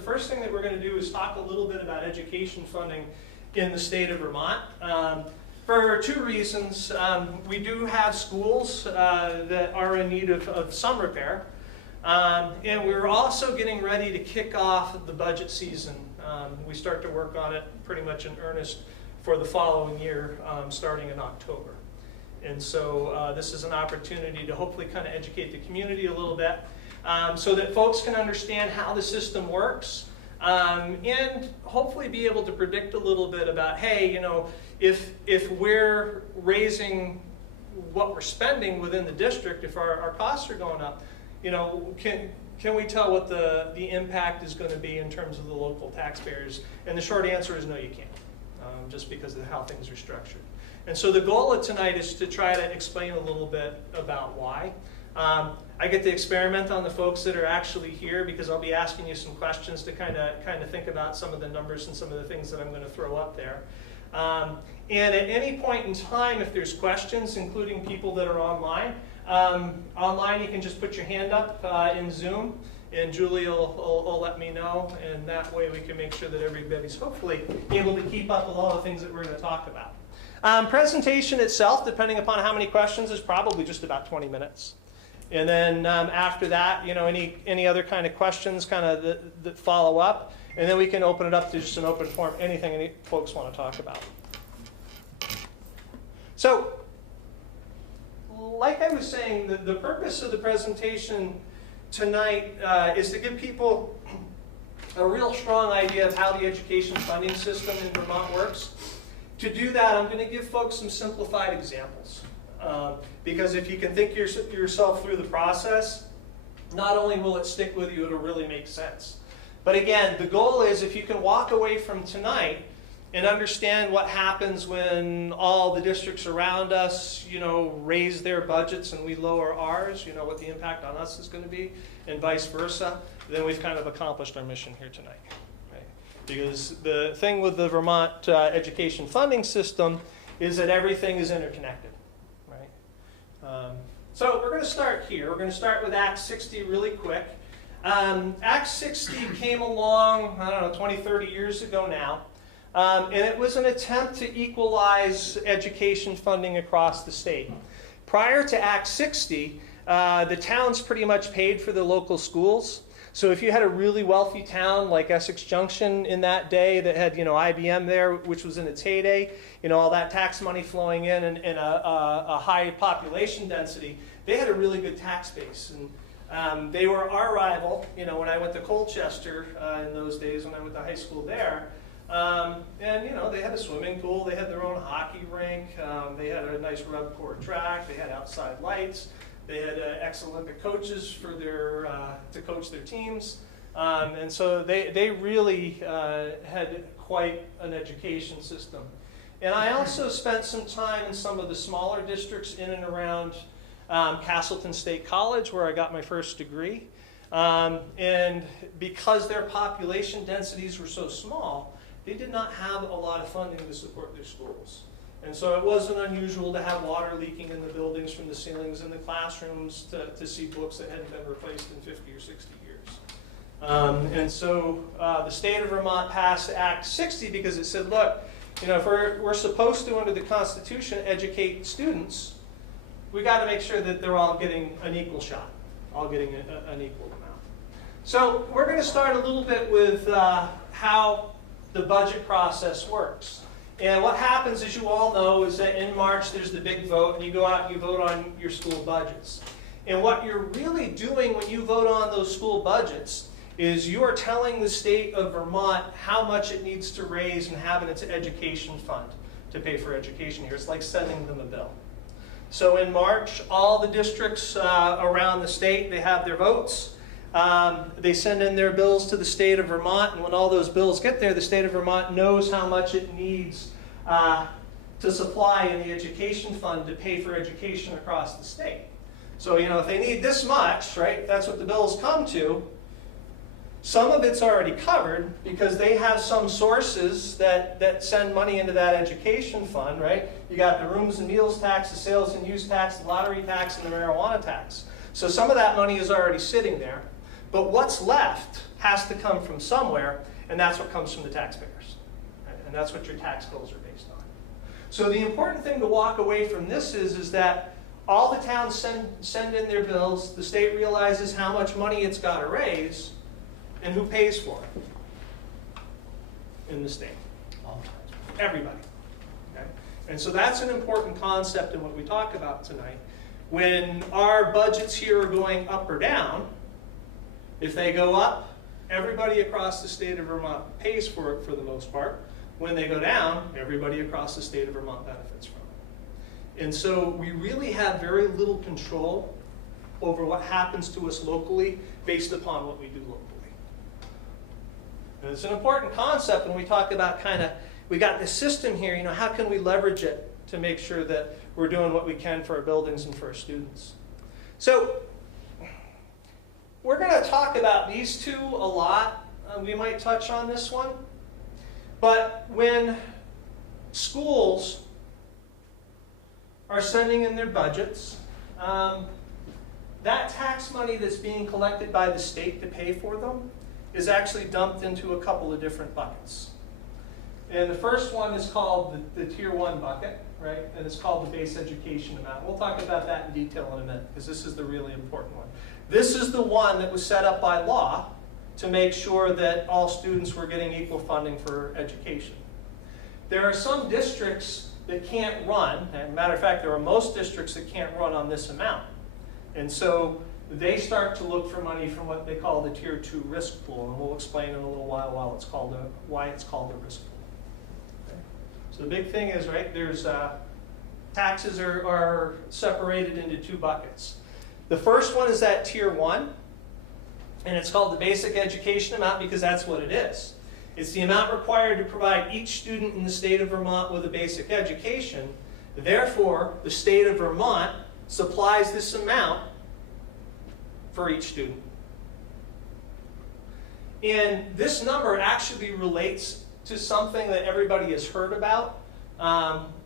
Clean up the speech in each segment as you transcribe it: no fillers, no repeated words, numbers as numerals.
the first thing that we're going to do is talk a little bit about education funding in the state of Vermont. For two reasons. We do have schools that are in need of some repair. And we're also getting ready to kick off the budget season. We start to work on it pretty much in earnest for the following year, starting in October. And so this is an opportunity to hopefully kind of educate the community a little bit so that folks can understand how the system works and hopefully be able to predict a little bit about, hey, you know, if we're raising what we're spending within the district, if our costs are going up, you know, can we tell what the impact is going to be in terms of the local taxpayers? And the short answer is no, you can't, just because of how things are structured. And so the goal of tonight is to try to explain a little bit about why. I get to experiment on the folks that are actually here because I'll be asking you some questions to kind of think about some of the numbers and some of the things that I'm going to throw up there. And at any point in time, if there's questions, including people that are online, you can just put your hand up in Zoom, and Julie will let me know, and that way we can make sure that everybody's hopefully able to keep up with all the things that we're going to talk about. Presentation itself, depending upon how many questions, is probably just about 20 minutes. And then after that, you know, any other kind of questions kind of that follow up, and then we can open it up to just an open forum, anything any folks want to talk about. So, like I was saying, the purpose of the presentation tonight is to give people a real strong idea of how the education funding system in Vermont works. To do that, I'm going to give folks some simplified examples. Because if you can think yourself through the process, not only will it stick with you, it'll really make sense. But again, the goal is if you can walk away from tonight and understand what happens when all the districts around us, you know, raise their budgets and we lower ours, you know, what the impact on us is going to be, and vice versa, then we've kind of accomplished our mission here tonight. Right? Because the thing with the Vermont education funding system is that everything is interconnected. Right? So we're going to start here. We're going to start with Act 60 really quick. Act 60 came along, I don't know, 20, 30 years ago now. And it was an attempt to equalize education funding across the state. Prior to Act 60, the towns pretty much paid for the local schools. So if you had a really wealthy town like Essex Junction in that day that had, you know, IBM there, which was in its heyday, you know, all that tax money flowing in and a high population density, they had a really good tax base. And they were our rival, you know, when I went to Colchester in those days when I went to high school there. And, you know, they had a swimming pool, they had their own hockey rink, they had a nice rub court track, they had outside lights, they had ex-Olympic coaches for to coach their teams. And so they really had quite an education system. And I also spent some time in some of the smaller districts in and around Castleton State College, where I got my first degree. And because their population densities were so small, they did not have a lot of funding to support their schools. And so it wasn't unusual to have water leaking in the buildings from the ceilings in the classrooms to see books that hadn't been replaced in 50 or 60 years. And so the state of Vermont passed Act 60 because it said, look, you know, if we're supposed to, under the Constitution, educate students, we got to make sure that they're all getting an equal shot, all getting an equal amount. So we're going to start a little bit with how the budget process works. And what happens, as you all know, is that in March there's the big vote, and you go out and you vote on your school budgets. And what you're really doing when you vote on those school budgets is you are telling the state of Vermont how much it needs to raise and have in its education fund to pay for education here. It's like sending them a bill. So in March, all the districts around the state, they have their votes. They send in their bills to the state of Vermont, and when all those bills get there, the state of Vermont knows how much it needs to supply in the education fund to pay for education across the state. So, you know, if they need this much, right, that's what the bills come to. Some of it's already covered because they have some sources that send money into that education fund, right? You got the rooms and meals tax, the sales and use tax, the lottery tax, and the marijuana tax. So some of that money is already sitting there. But what's left has to come from somewhere, and that's what comes from the taxpayers. Right? And that's what your tax bills are based on. So the important thing to walk away from this is that all the towns send in their bills, the state realizes how much money it's got to raise, and who pays for it in the state? Everybody. Okay? And so that's an important concept in what we talk about tonight. When our budgets here are going up or down, if they go up, everybody across the state of Vermont pays for it for the most part. When they go down, everybody across the state of Vermont benefits from it. And so we really have very little control over what happens to us locally based upon what we do locally. And it's an important concept when we talk about we got this system here, how can we leverage it to make sure that we're doing what we can for our buildings and for our students. So we're going to talk about these two a lot. We might touch on this one. But when schools are sending in their budgets, that tax money that's being collected by the state to pay for them is actually dumped into a couple of different buckets. And the first one is called the Tier 1 bucket, right? And it's called the base education amount. We'll talk about that in detail in a minute, because this is the really important one. This is the one that was set up by law to make sure that all students were getting equal funding for education. There are some districts that can't run, and as a matter of fact, there are most districts that can't run on this amount. And so they start to look for money from what they call the Tier 2 risk pool, and we'll explain in a little while why it's called a risk pool. Okay? So the big thing is, right, there's taxes are separated into two buckets. The first one is that Tier 1, and it's called the basic education amount because that's what it is. It's the amount required to provide each student in the state of Vermont with a basic education. Therefore, the state of Vermont supplies this amount for each student. And this number actually relates to something that everybody has heard about.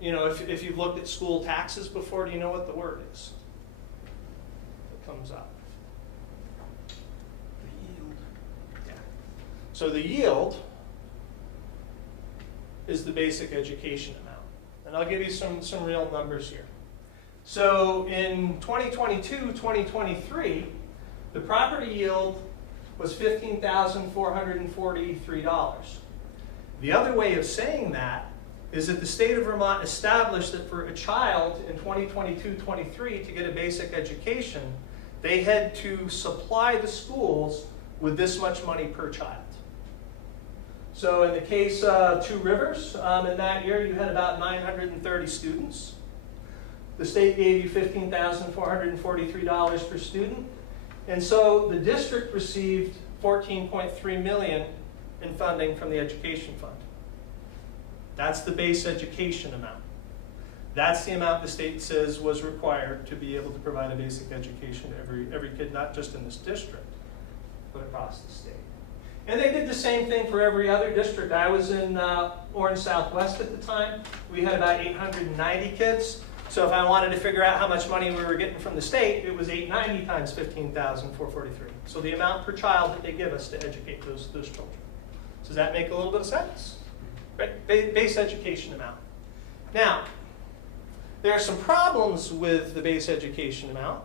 If you've looked at school taxes before, do you know what the word is? It comes up. The yield. Yeah. So the yield is the basic education amount. And I'll give you some real numbers here. So in 2022-2023, the property yield was $15,443. The other way of saying that is that the state of Vermont established that for a child in 2022-23 to get a basic education, they had to supply the schools with this much money per child. So in the case of Two Rivers, in that year you had about 930 students. The state gave you $15,443 per student. And so the district received $14.3 million in funding from the education fund. That's the base education amount. That's the amount the state says was required to be able to provide a basic education to every kid, not just in this district, but across the state. And they did the same thing for every other district. I was in Orange Southwest at the time. We had about 890 kids. So if I wanted to figure out how much money we were getting from the state, it was 890 times 15,443. So the amount per child that they give us to educate those children. Does that make a little bit of sense? Right? Base education amount. Now, there are some problems with the base education amount,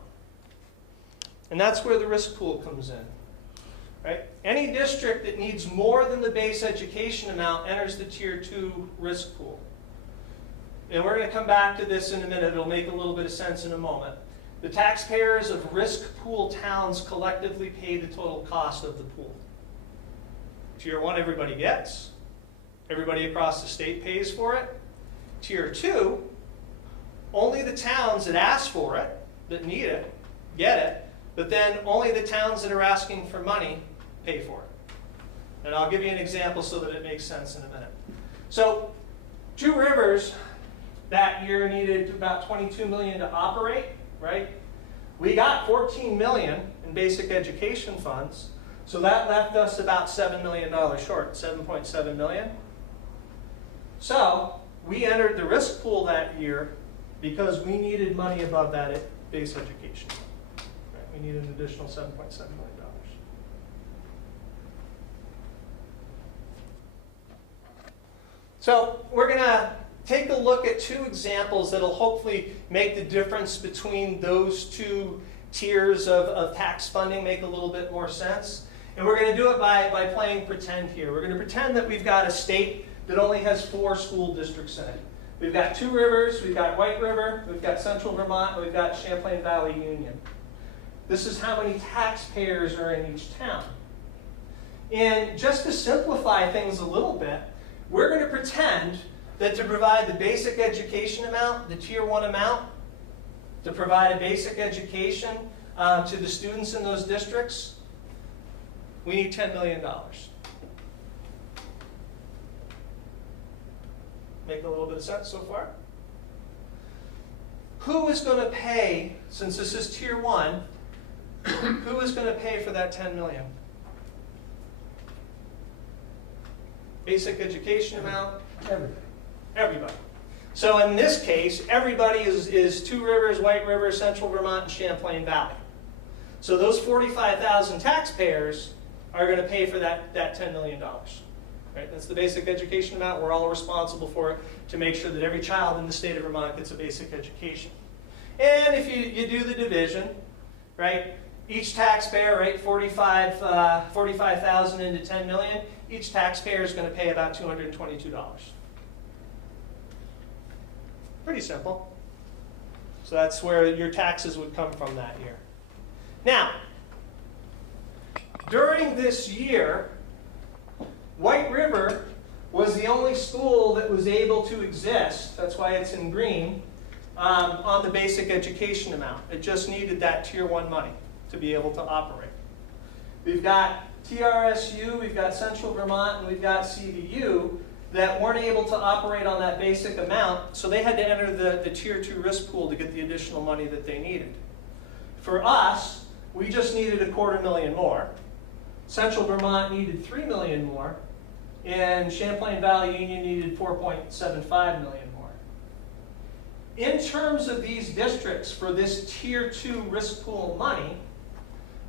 and that's where the risk pool comes in. Right? Any district that needs more than the base education amount enters the Tier 2 risk pool. And we're going to come back to this in a minute. It'll make a little bit of sense in a moment. The taxpayers of risk pool towns collectively pay the total cost of the pool. Tier 1, everybody gets. Everybody across the state pays for it. Tier 2, only the towns that ask for it, that need it, get it. But then only the towns that are asking for money pay for it. And I'll give you an example so that it makes sense in a minute. So Two Rivers that year needed about $22 million to operate, right? We got $14 million in basic education funds, so that left us about $7 million short, $7.7 million. So we entered the risk pool that year because we needed money above that base education fund. Right? We needed an additional $7.7 million. So we're going to take a look at two examples that'll hopefully make the difference between those two tiers of tax funding make a little bit more sense. And we're going to do it by playing pretend here. We're going to pretend that we've got a state that only has 4 school districts in it. We've got Two Rivers, we've got White River, we've got Central Vermont, and we've got Champlain Valley Union. This is how many taxpayers are in each town. And just to simplify things a little bit, we're going to pretend that to provide the basic education amount, the Tier 1 amount, to provide a basic education to the students in those districts, we need $10 million. Make a little bit of sense so far? Who is going to pay, since this is Tier 1, who is going to pay for that $10 million? Basic education amount? Everybody. Everybody. So in this case, everybody is Two Rivers, White River, Central Vermont, and Champlain Valley. So those 45,000 taxpayers are going to pay for that $10 million. Right? That's the basic education amount. We're all responsible for it to make sure that every child in the state of Vermont gets a basic education. And if you do the division, right, each taxpayer, right, 45,000 into 10 million, each taxpayer is going to pay about $222. Pretty simple. So that's where your taxes would come from that year. Now, during this year, White River was the only school that was able to exist, that's why it's in green, on the basic education amount. It just needed that Tier 1 money to be able to operate. We've got TRSU, we've got Central Vermont, and we've got CVU that weren't able to operate on that basic amount, so they had to enter the Tier 2 risk pool to get the additional money that they needed. For us, we just needed $250,000 more. Central Vermont needed $3 million more, and Champlain Valley Union needed $4.75 million more. In terms of these districts for this Tier 2 risk pool money,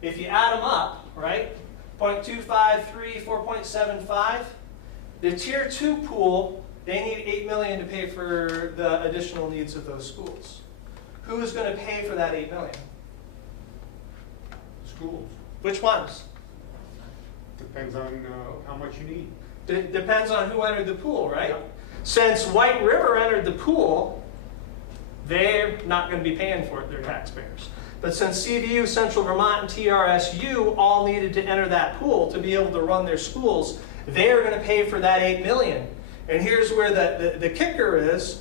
if you add them up, right, 0.253, 4.75, the Tier 2 pool, they need $8 million to pay for the additional needs of those schools. Who is going to pay for that $8 million? Schools. Which ones? Depends on how much you need. Depends on who entered the pool, right? Since White River entered the pool, they're not going to be paying for it, they're taxpayers. But since CVU, Central Vermont, and TRSU all needed to enter that pool to be able to run their schools, they're going to pay for that $8 million. And here's where the kicker is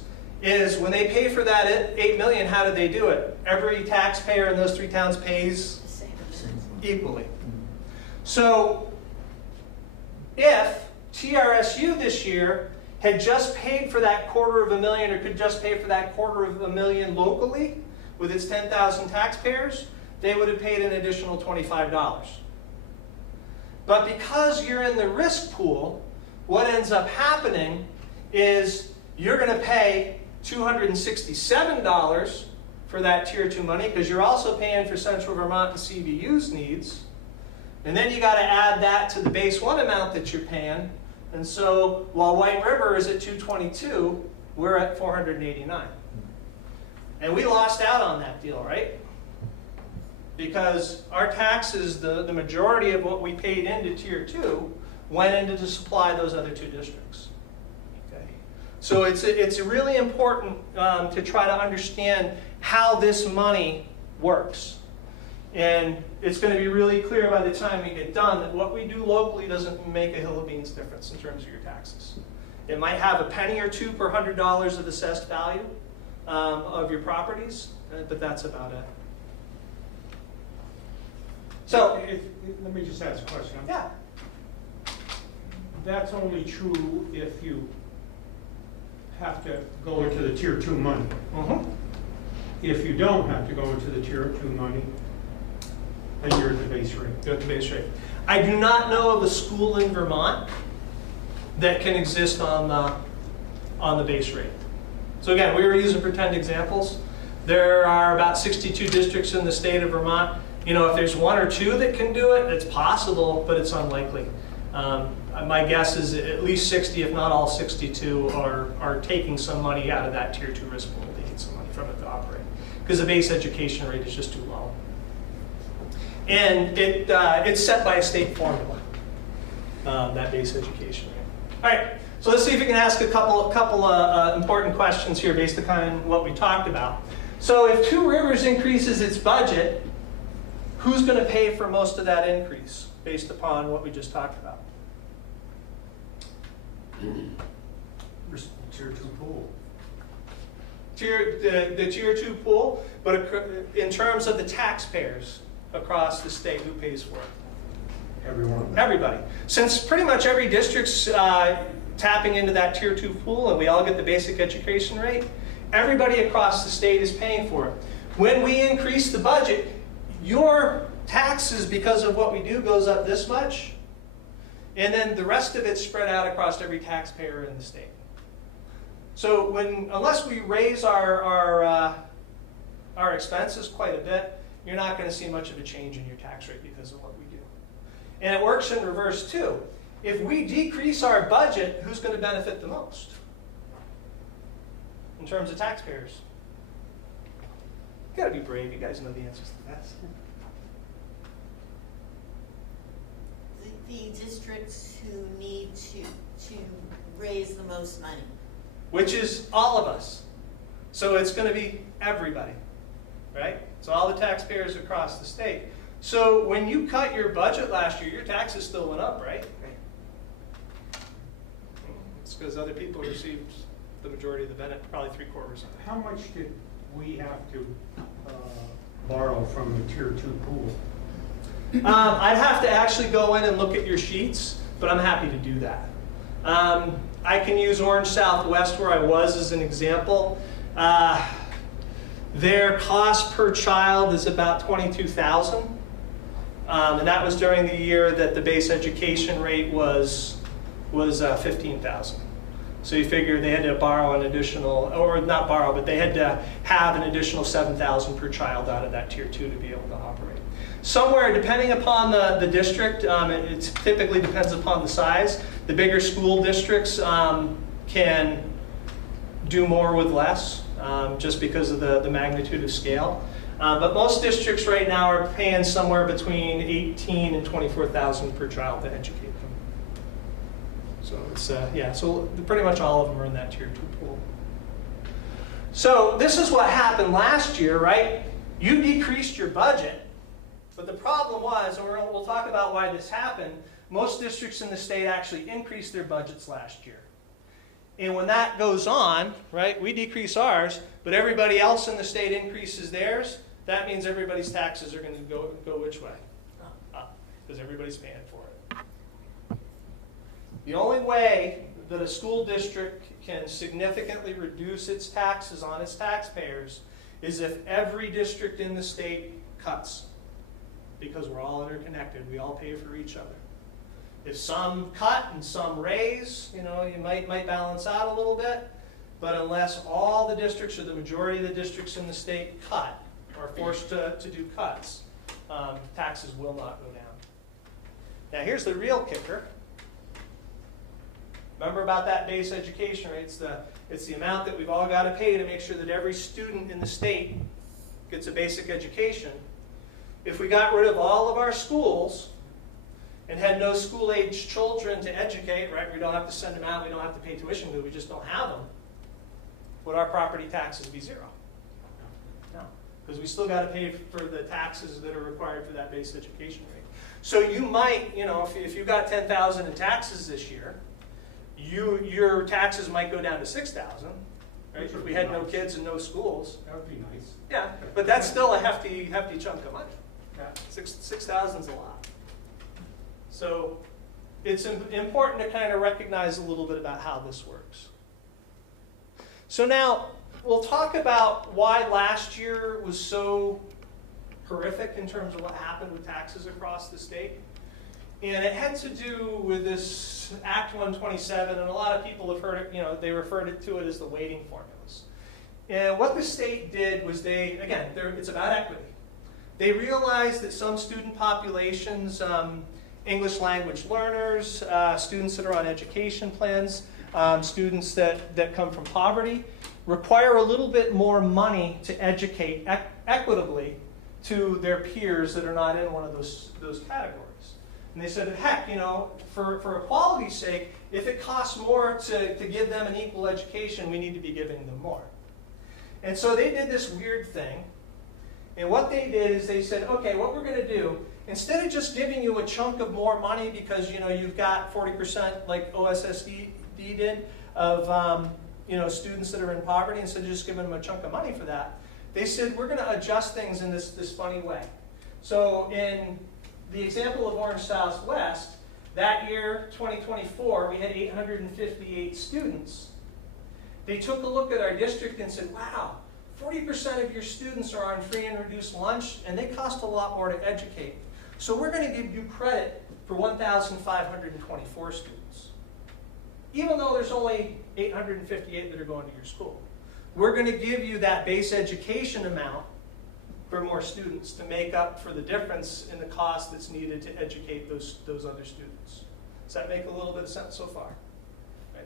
when they pay for that $8 million, how do they do it? Every taxpayer in those 3 towns pays equally. So if TRSU this year had just paid for that $250,000 or could just pay for that $250,000 locally with its 10,000 taxpayers, they would have paid an additional $25. But because you're in the risk pool, what ends up happening is you're going to pay $267 for that Tier 2 money because you're also paying for Central Vermont and CVU's needs. And then you got to add that to the base 1 amount that you're paying. And so while White River is at $222, we're at $489. And we lost out on that deal, right? Because our taxes, the majority of what we paid into Tier 2 went into to supply those other 2 districts. Okay. So it's really important to try to understand how this money works. And it's going to be really clear by the time we get done that what we do locally doesn't make a hill of beans difference in terms of your taxes. It might have a penny or two per $100 of assessed value of your properties, but that's about it. So, let me just ask a question. Yeah. That's only true if you have to go into the Tier 2 money. Mm-hmm. If you don't have to go into the Tier 2 money, then you're at the base rate. You're at the base rate. I do not know of a school in Vermont that can exist on the base rate. So again, we were using pretend examples. There are about 62 districts in the state of Vermont. You know, if there's 1 or 2 that can do it, it's possible, but it's unlikely. My guess is at least 60, if not all 62, are taking some money out of that Tier 2 risk pool. They get some money from it to operate, because the base education rate is just too low. And it's set by a state formula, that base education rate. All right, so let's see if we can ask a couple important questions here based upon what we talked about. So if Two Rivers increases its budget, who's going to pay for most of that increase based upon what we just talked about? Tier 2 pool. The Tier 2 pool, but in terms of the taxpayers across the state, who pays for it? Everyone. Everybody. Since pretty much every district's tapping into that Tier 2 pool and we all get the basic education rate, everybody across the state is paying for it. When we increase the budget, your taxes, because of what we do, goes up this much, and then the rest of it's spread out across every taxpayer in the state. So unless we raise our expenses quite a bit, you're not going to see much of a change in your tax rate because of what we do. And it works in reverse too. If we decrease our budget, who's going to benefit the most in terms of taxpayers? You got to be brave. You guys know the answers to that. The districts who need to raise the most money. Which is all of us. So it's going to be everybody, right? So all the taxpayers across the state. So when you cut your budget last year, your taxes still went up, right? It's because other people received the majority of the benefit, probably 3/4 of it. How much did we have to borrow from the Tier 2 pool? I'd have to actually go in and look at your sheets, but I'm happy to do that. I can use Orange Southwest, where I was, as an example. Their cost per child is about $22,000, and that was during the year that the base education rate was $15,000. So you figure they had to borrow an additional, or not borrow, but they had to have an additional $7,000 per child out of that Tier 2 to be able to operate. Somewhere, depending upon the district, it typically depends upon the size. The bigger school districts can do more with less, just because of the magnitude of scale. But most districts right now are paying somewhere between $18,000 and $24,000 per child to educate them. So it's so pretty much all of them are in that Tier 2 pool. So this is what happened last year, right? You decreased your budget. But the problem was, and we'll talk about why this happened, most districts in the state actually increased their budgets last year. And when that goes on, right, we decrease ours, but everybody else in the state increases theirs, that means everybody's taxes are going to go which way? Up, because everybody's paying for it. The only way that a school district can significantly reduce its taxes on its taxpayers is if every district in the state cuts. Because we're all interconnected, we all pay for each other. If some cut and some raise, you might balance out a little bit, but unless all the districts or the majority of the districts in the state cut, or forced to do cuts, taxes will not go down. Now here's the real kicker. Remember about that base education rate? It's the amount that we've all got to pay to make sure that every student in the state gets a basic education. If we got rid of all of our schools and had no school-age children to educate, right? We don't have to send them out, we don't have to pay tuition because we just don't have them. Would our property taxes be zero? No, because we still got to pay for the taxes that are required for that base education rate. So you might, if you got $10,000 in taxes this year, your taxes might go down to $6,000. Right? If we had no kids and no schools. That would be nice. Yeah, but that's still a hefty chunk of money. Yeah. 6,000 is a lot. So it's important to kind of recognize a little bit about how this works. So now we'll talk about why last year was so horrific in terms of what happened with taxes across the state. And it had to do with this Act 127, and a lot of people have heard it, they referred to it as the weighting formulas. And what the state did was it's about equity. They realized that some student populations English language learners, students that are on education plans, students that come from poverty, require a little bit more money to educate equitably to their peers that are not in one of those categories. And they said, heck, you know, for equality's sake, if it costs more to give them an equal education, we need to be giving them more. And so they did this weird thing. And what they did is they said, okay, what we're going to do, instead of just giving you a chunk of more money because, you know, you've got 40% like OSSD did of, you know, students that are in poverty, instead of just giving them a chunk of money for that, they said, we're going to adjust things in this funny way. So in the example of Orange Southwest, that year, 2024, we had 858 students. They took a look at our district and said, wow, 40% of your students are on free and reduced lunch, and they cost a lot more to educate. So we're going to give you credit for 1,524 students. Even though there's only 858 that are going to your school. We're going to give you that base education amount for more students to make up for the difference in the cost that's needed to educate those other students. Does that make a little bit of sense so far? Right.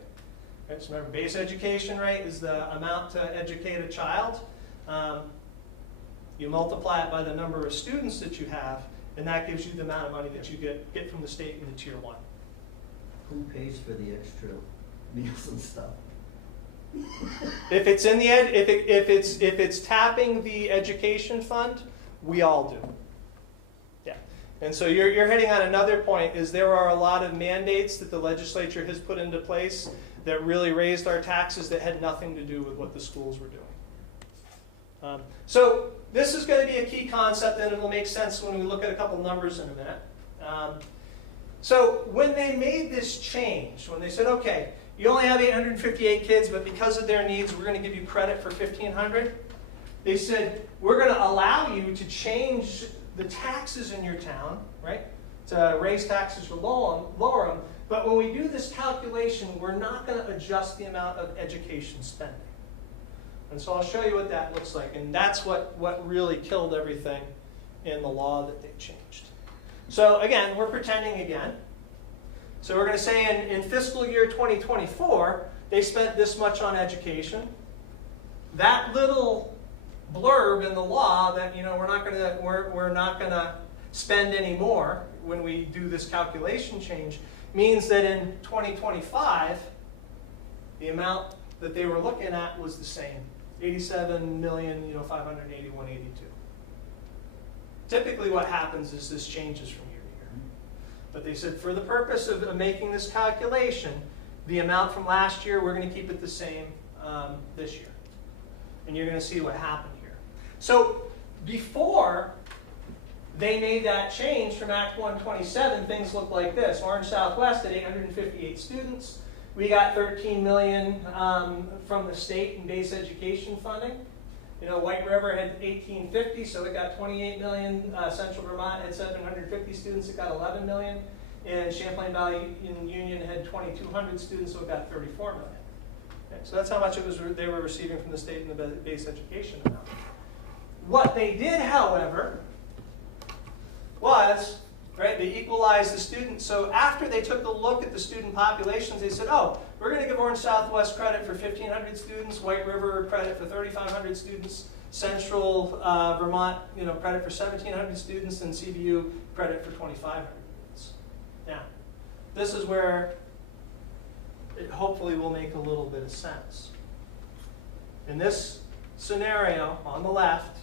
Right, so remember, base education rate is the amount to educate a child. You multiply it by the number of students that you have, and that gives you the amount of money that you get from the state in the Tier 1. Who pays for the extra meals and stuff? If it's in the if it's tapping the education fund, we all do. Yeah. And so you're hitting on another point, is there are a lot of mandates that the legislature has put into place that really raised our taxes that had nothing to do with what the schools were doing. So this is going to be a key concept, and it'll make sense when we look at a couple numbers in a minute. So when they made this change, when they said, okay, you only have 858 kids, but because of their needs, we're going to give you credit for 1,500. They said, we're going to allow you to change the taxes in your town, right? To raise taxes or lower them. But when we do this calculation, we're not going to adjust the amount of education spending. And so I'll show you what that looks like. And that's what really killed everything in the law that they changed. So again, we're pretending again. So we're going to say in fiscal year 2024, they spent this much on education. That little blurb in the law that, you know, we're not going to spend any more when we do this calculation change means that in 2025, the amount that they were looking at was the same, 87,581,082. Typically, what happens is this changes from year to year. But they said, for the purpose of making this calculation, the amount from last year, we're going to keep it the same this year. And you're going to see what happened here. So before they made that change from Act 127, things looked like this. Orange Southwest had 858 students. We got $13 million from the state in base education funding. You know, White River had 1,850, so it got $28 million. Central Vermont had 750 students, it got $11 million. And Champlain Valley Union had 2,200 students, so it got $34 million. Okay, so that's how much they were receiving from the state in the base education amount. What they did, however, was, right, they equalized the students. So after they took a look at the student populations, they said, oh, we're going to give Orange Southwest credit for 1,500 students, White River credit for 3,500 students, Central Vermont, you know, credit for 1,700 students, and CVU credit for 2,500 students. Now, this is where it hopefully will make a little bit of sense. In this scenario, on the left,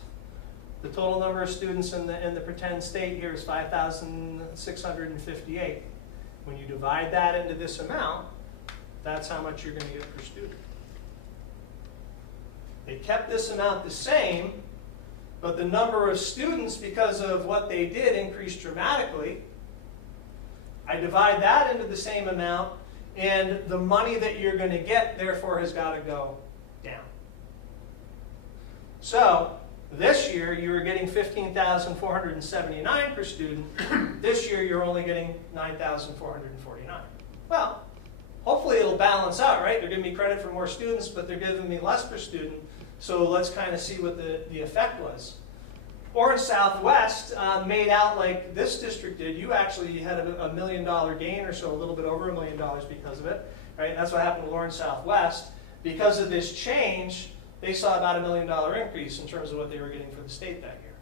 the total number of students in the pretend state here is 5,658. When you divide that into this amount, that's how much you're going to get per student. They kept this amount the same, but the number of students, because of what they did, increased dramatically. I divide that into the same amount, and the money that you're going to get, therefore, has got to go down. So this year, you were getting $15,479 per student. This year, you're only getting $9,449. Well, hopefully it'll balance out, right? They're giving me credit for more students, but they're giving me less per student. So let's kind of see what the effect was. Orange Southwest made out like this district did. You actually had a $1 million gain or so, a little bit over $1 million because of it. Right? That's what happened to Orange Southwest. Because of this change, they saw about $1 million increase in terms of what they were getting for the state that year.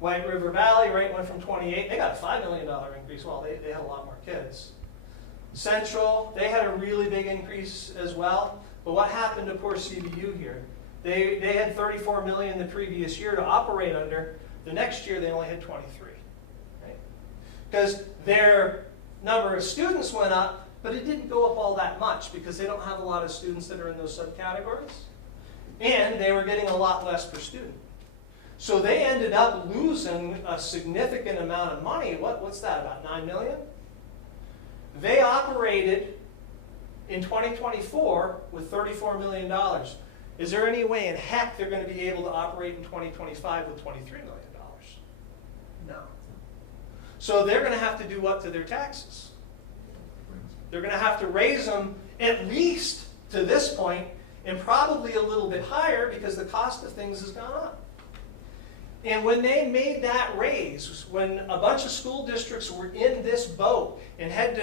White River Valley, right, went from 28. They got a $5 million increase. Well, they had a lot more kids. Central, they had a really big increase as well. But what happened to poor CBU here? They had 34 million the previous year to operate under. The next year, they only had 23. Right? Because their number of students went up, but it didn't go up all that much because they don't have a lot of students that are in those subcategories. And they were getting a lot less per student. So they ended up losing a significant amount of money. What's that, about $9 million? They operated in 2024 with $34 million. Is there any way in heck they're going to be able to operate in 2025 with $23 million? No. So they're going to have to do what to their taxes? They're going to have to raise them at least to this point and probably a little bit higher because the cost of things has gone up. And when they made that raise, when a bunch of school districts were in this boat and had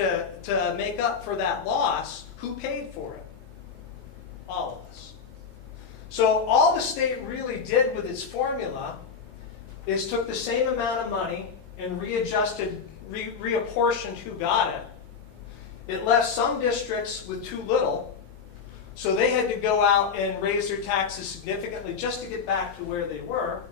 to make up for that loss, who paid for it? All of us. So all the state really did with its formula is took the same amount of money and readjusted, reapportioned who got it. It left some districts with too little, so they had to go out and raise their taxes significantly just to get back to where they were,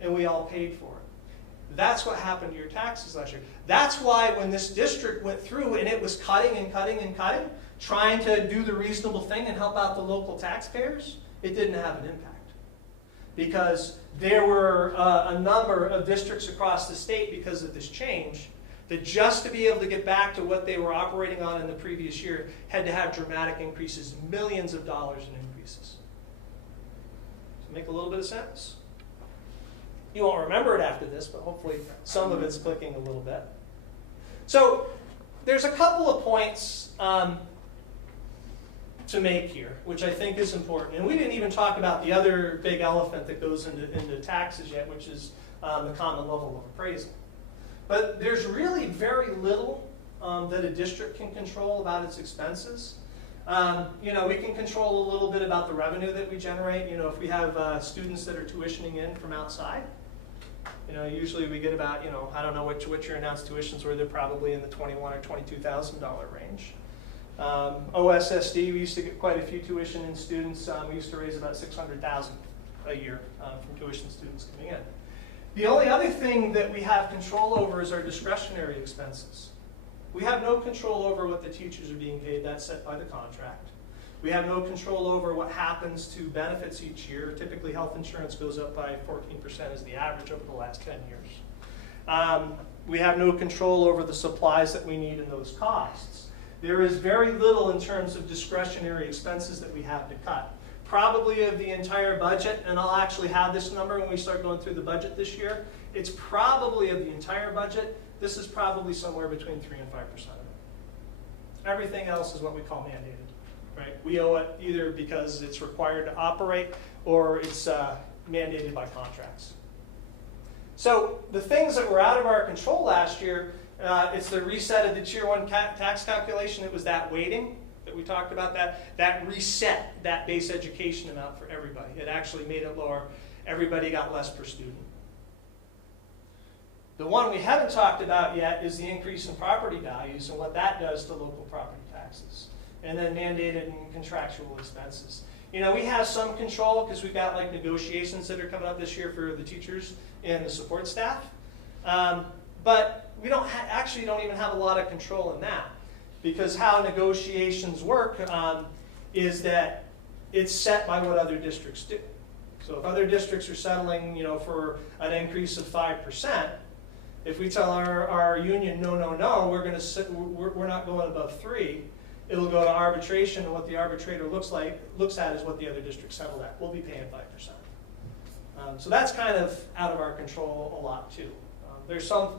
and we all paid for it. That's what happened to your taxes last year. That's why when this district went through and it was cutting and cutting and cutting, trying to do the reasonable thing and help out the local taxpayers, it didn't have an impact. Because there were a number of districts across the state because of this change that just to be able to get back to what they were operating on in the previous year had to have dramatic increases, millions of dollars in increases. Does it make a little bit of sense? You won't remember it after this, but hopefully some of it's clicking a little bit. So there's a couple of points to make here, which I think is important. And we didn't even talk about the other big elephant that goes into taxes yet, which is the common level of appraisal. But there's really very little that a district can control about its expenses. We can control a little bit about the revenue that we generate. If we have students that are tuitioning in from outside, usually we get about, I don't know what your announced tuitions were. They're probably in the $21,000 or $22,000 range. OSSD, we used to get quite a few tuition in students. We used to raise about $600,000 a year from tuition students coming in. The only other thing that we have control over is our discretionary expenses. We have no control over what the teachers are being paid. That's set by the contract. We have no control over what happens to benefits each year. Typically, health insurance goes up by 14% as the average over the last 10 years. We have no control over the supplies that we need and those costs. There is very little in terms of discretionary expenses that we have to cut. Probably of the entire budget, and I'll actually have this number when we start going through the budget this year, it's probably of the entire budget, this is probably somewhere between 3 and 5% of it. Everything else is what we call mandated, right? We owe it either because it's required to operate or it's mandated by contracts. So the things that were out of our control last year, it's the reset of the Tier 1 tax calculation. It was that weighting that we talked about, that reset that base education amount for everybody. It actually made it lower. Everybody got less per student. The one we haven't talked about yet is the increase in property values and what that does to local property taxes. And then mandated and contractual expenses. We have some control because we've got like negotiations that are coming up this year for the teachers and the support staff. But we don't even have a lot of control in that. Because how negotiations work is that it's set by what other districts do. So if other districts are settling, for an increase of 5%, if we tell our union no, we're not going above 3, it'll go to arbitration, and what the arbitrator looks at is what the other district settled at. We'll be paying 5%. So that's kind of out of our control a lot too. There's some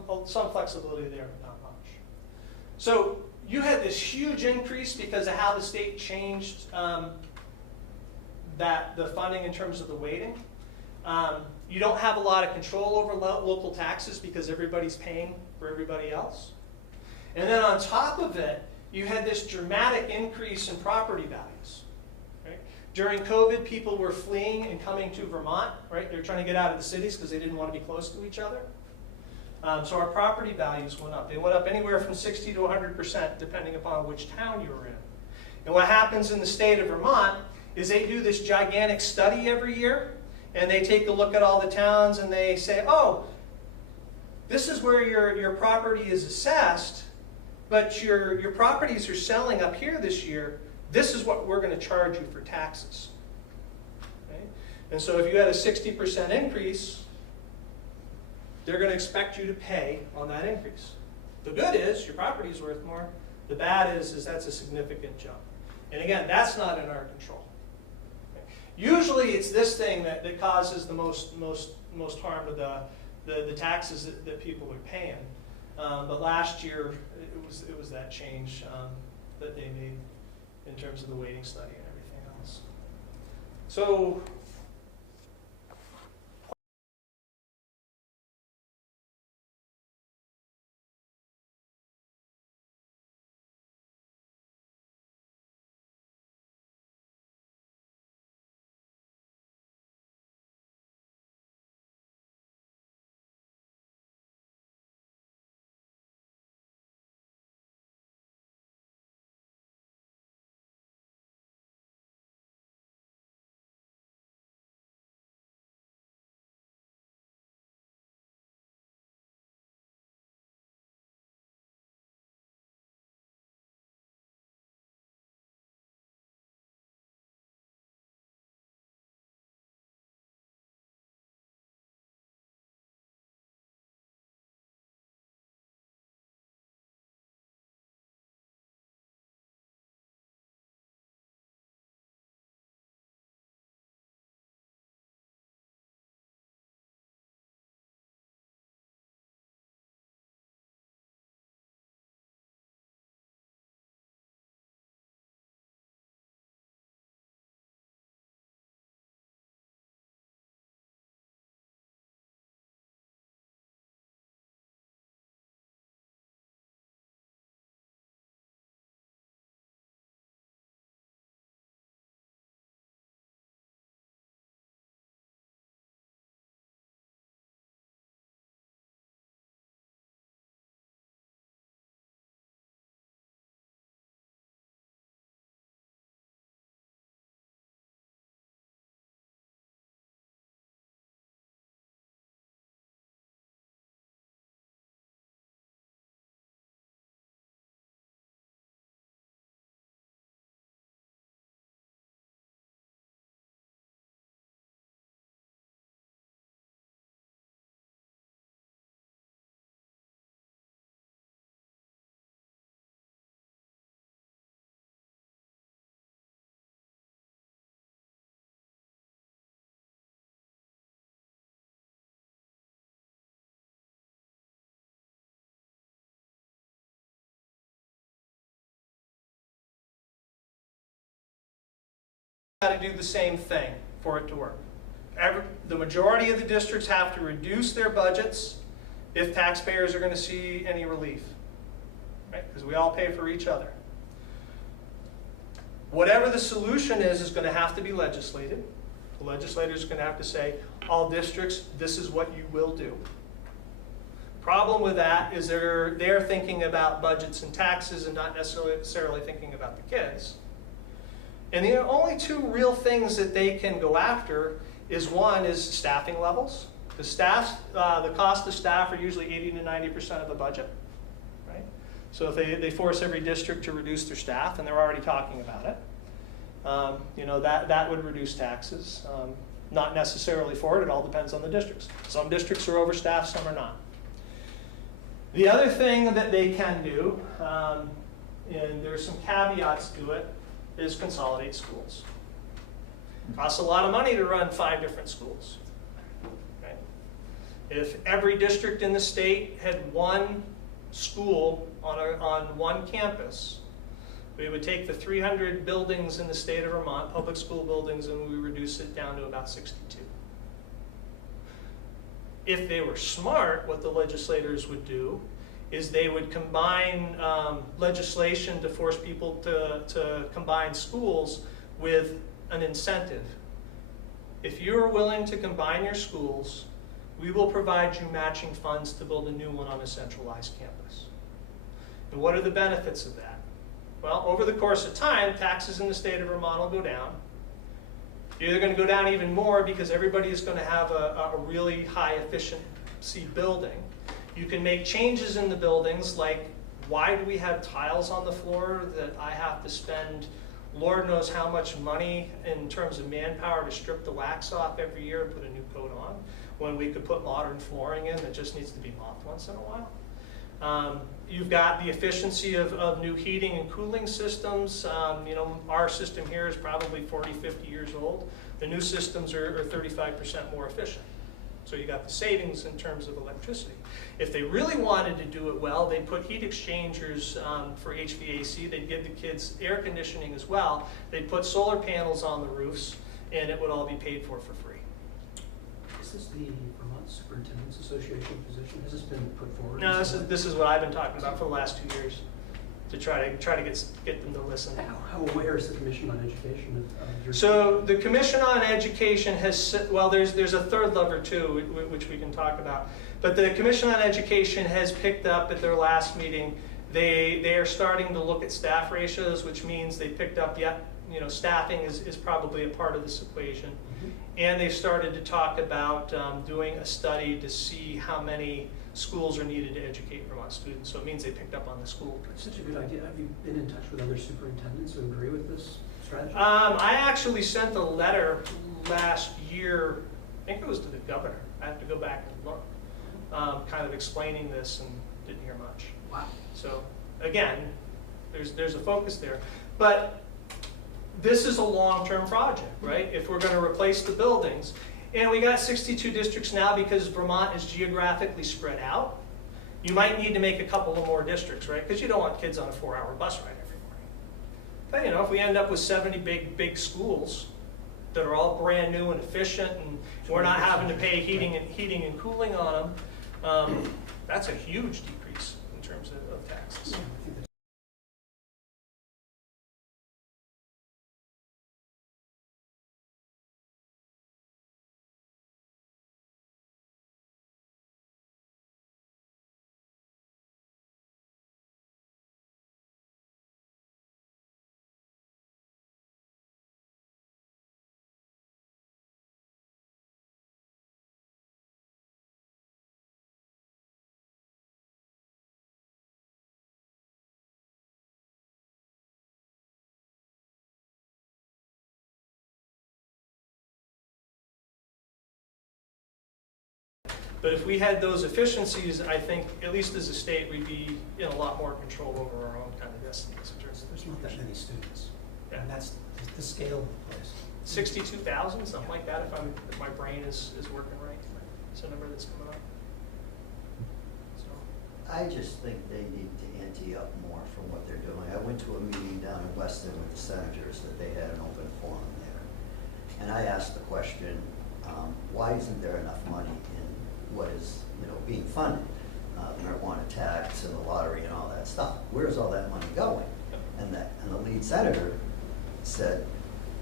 flexibility there, but not much. So you had this huge increase because of how the state changed the funding in terms of the weighting. You don't have a lot of control over local taxes because everybody's paying for everybody else. And then on top of it, you had this dramatic increase in property values. Right? During COVID, people were fleeing and coming to Vermont. Right? They were trying to get out of the cities because they didn't want to be close to each other. So our property values went up. They went up anywhere from 60 to 100%, depending upon which town you were in. And what happens in the state of Vermont is they do this gigantic study every year, and they take a look at all the towns and they say, oh, this is where your property is assessed, but your properties are selling up here this year. This is what we're going to charge you for taxes. Okay? And so if you had a 60% increase, they're going to expect you to pay on that increase. The good is your property is worth more. The bad is that's a significant jump. And again, that's not in our control. Okay? Usually it's this thing that causes the most harm to the taxes that people are paying. But last year it was that change that they made in terms of the weighting study and everything else. So got to do the same thing for it to work. The majority of the districts have to reduce their budgets if taxpayers are going to see any relief, right? Because we all pay for each other. Whatever the solution is going to have to be legislated. The legislators are going to have to say, all districts, this is what you will do. Problem with that is they're thinking about budgets and taxes and not necessarily thinking about the kids. And the only two real things that they can go after is one is staffing levels. The cost of staff are usually 80 to 90% of the budget, right? So if they force every district to reduce their staff, and they're already talking about it, you know, that would reduce taxes. Not necessarily for it, it all depends on the districts. Some districts are overstaffed, some are not. The other thing that they can do, and there's some caveats to it, is consolidate schools. It costs a lot of money to run 5 different schools. Okay? If every district in the state had one school on one campus, we would take the 300 buildings in the state of Vermont, public school buildings, and we reduce it down to about 62. if they were smart, what the legislators would do is they would combine legislation to force people to combine schools with an incentive. If you're willing to combine your schools, we will provide you matching funds to build a new one on a centralized campus. And what are the benefits of that? Well, over the course of time, taxes in the state of Vermont will go down. They're either going to go down even more because everybody is going to have a really high efficiency building. You can make changes in the buildings, like why do we have tiles on the floor that I have to spend Lord knows how much money in terms of manpower to strip the wax off every year and put a new coat on, when we could put modern flooring in that just needs to be mopped once in a while. You've got the efficiency of new heating and cooling systems. You know, our system here is probably 40, 50 years old. The new systems are 35% more efficient. So you got the savings in terms of electricity. If they really wanted to do it well, they'd put heat exchangers for HVAC. They'd give the kids air conditioning as well. They'd put solar panels on the roofs, and it would all be paid for free. Is this the Vermont Superintendent's Association position? Has this been put forward? No, this is what I've been talking about for the last 2 years, to try to get them to listen. How aware is the Commission on Education of your? So the Commission on Education has, well, there's a third lever too, which we can talk about. But the Commission on Education has picked up at their last meeting. They are starting to look at staff ratios, which means they picked up, staffing is probably a part of this equation. Mm-hmm. And they've started to talk about doing a study to see how many schools are needed to educate Vermont students. So it means they picked up on the school. It's such a good idea. Have you been in touch with other superintendents who agree with this strategy? I actually sent a letter last year, I think it was to the governor. I have to go back and look, kind of explaining this, and didn't hear much. Wow. So again, there's a focus there. But this is a long-term project, right? If we're going to replace the buildings, and we got 62 districts now because Vermont is geographically spread out, you might need to make a couple of more districts, right? Because you don't want kids on a 4-hour bus ride every morning. But if we end up with 70 big schools that are all brand new and efficient, and we're not having to pay heating and cooling on them, that's a huge decrease in terms of taxes. I think that's But if we had those efficiencies, I think, at least as a state, we'd be in a lot more control over our own kind of destinies in terms of there's not that many students. Yeah. And that's the scale of the place. 62,000, something like that, if my brain is working right. It's a number that's coming up. So. I just think they need to ante up more from what they're doing. I went to a meeting down in Weston with the senators that they had an open forum there. And I asked the question, why isn't there enough money in what is being funded? The marijuana tax and the lottery and all that stuff. Where's all that money going? And the lead senator said,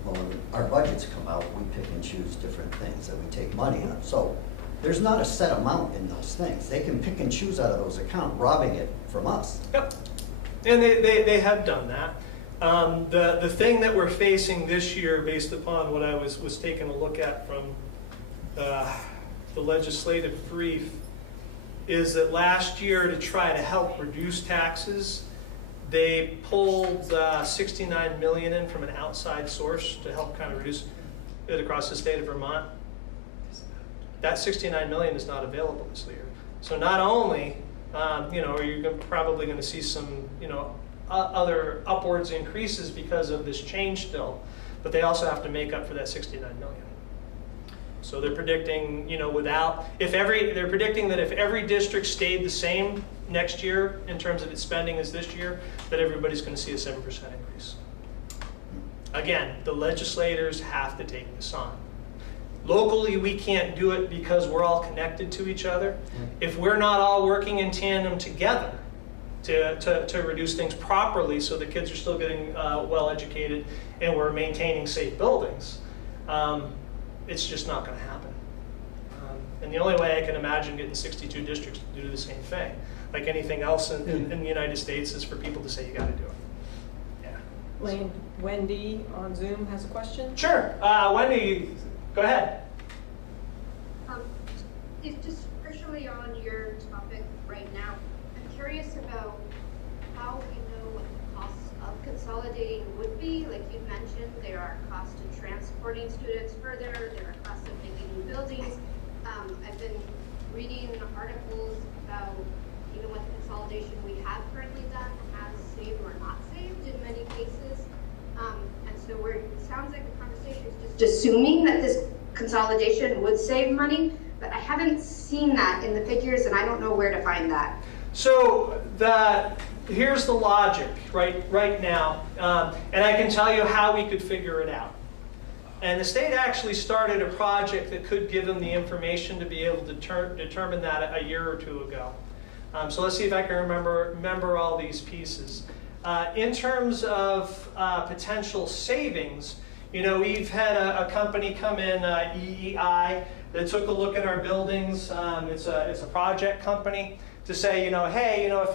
well, when our budgets come out, we pick and choose different things that we take money on. So there's not a set amount in those things. They can pick and choose out of those accounts, robbing it from us. Yep, and they have done that. The thing that we're facing this year, based upon what I was taking a look at from the legislative brief, is that last year, to try to help reduce taxes, they pulled $69 million in from an outside source to help kind of reduce it across the state of Vermont. That $69 million is not available this year. So not only, are you probably going to see some, other upwards increases because of this change still, but they also have to make up for that $69 million. So they're predicting, they're predicting that if every district stayed the same next year in terms of its spending as this year, that everybody's going to see a 7% increase. Again, the legislators have to take this on. Locally, we can't do it because we're all connected to each other. If we're not all working in tandem together to reduce things properly so the kids are still getting well educated and we're maintaining safe buildings, it's just not going to happen. And the only way I can imagine getting 62 districts to do the same thing, like anything else in the United States, is for people to say you got to do it. Yeah. Layne, Wendy on Zoom has a question. Sure. Wendy, go ahead. It's just partially on your topic right now. I'm curious about how we know what the costs of consolidating would be. Like you mentioned, there are costs of transporting students further, there are costs of making new buildings. I've been reading articles about even with the consolidation we have currently done has saved or not saved in many cases. And so it sounds like the conversation is just assuming that this consolidation would save money, but I haven't seen that in the figures and I don't know where to find that. So here's the logic right now, and I can tell you how we could figure it out. And the state actually started a project that could give them the information to be able to determine that a year or two ago. So let's see if I can remember all these pieces. In terms of potential savings, you know, we've had a company come in, EEI, that took a look at our buildings. It's a project company to say, you know, hey, you know,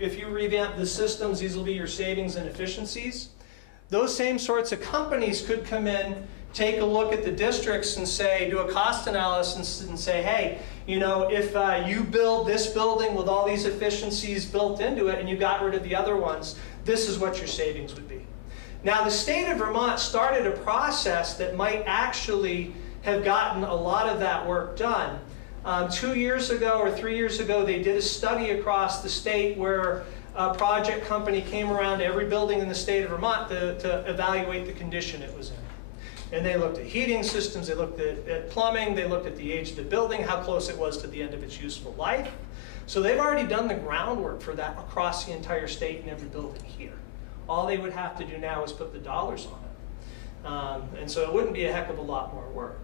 if you revamp the systems, these will be your savings and efficiencies. Those same sorts of companies could come in, take a look at the districts and say, do a cost analysis and say, hey, you know, if you build this building with all these efficiencies built into it and you got rid of the other ones, this is what your savings would be. Now, the state of Vermont started a process that might actually have gotten a lot of that work done. 2 years ago or 3 years ago, they did a study across the state where a project company came around to every building in the state of Vermont to evaluate the condition it was in. And they looked at heating systems, they looked at plumbing, they looked at the age of the building, how close it was to the end of its useful life. So they've already done the groundwork for that across the entire state and every building here. All they would have to do now is put the dollars on it. And so it wouldn't be a heck of a lot more work.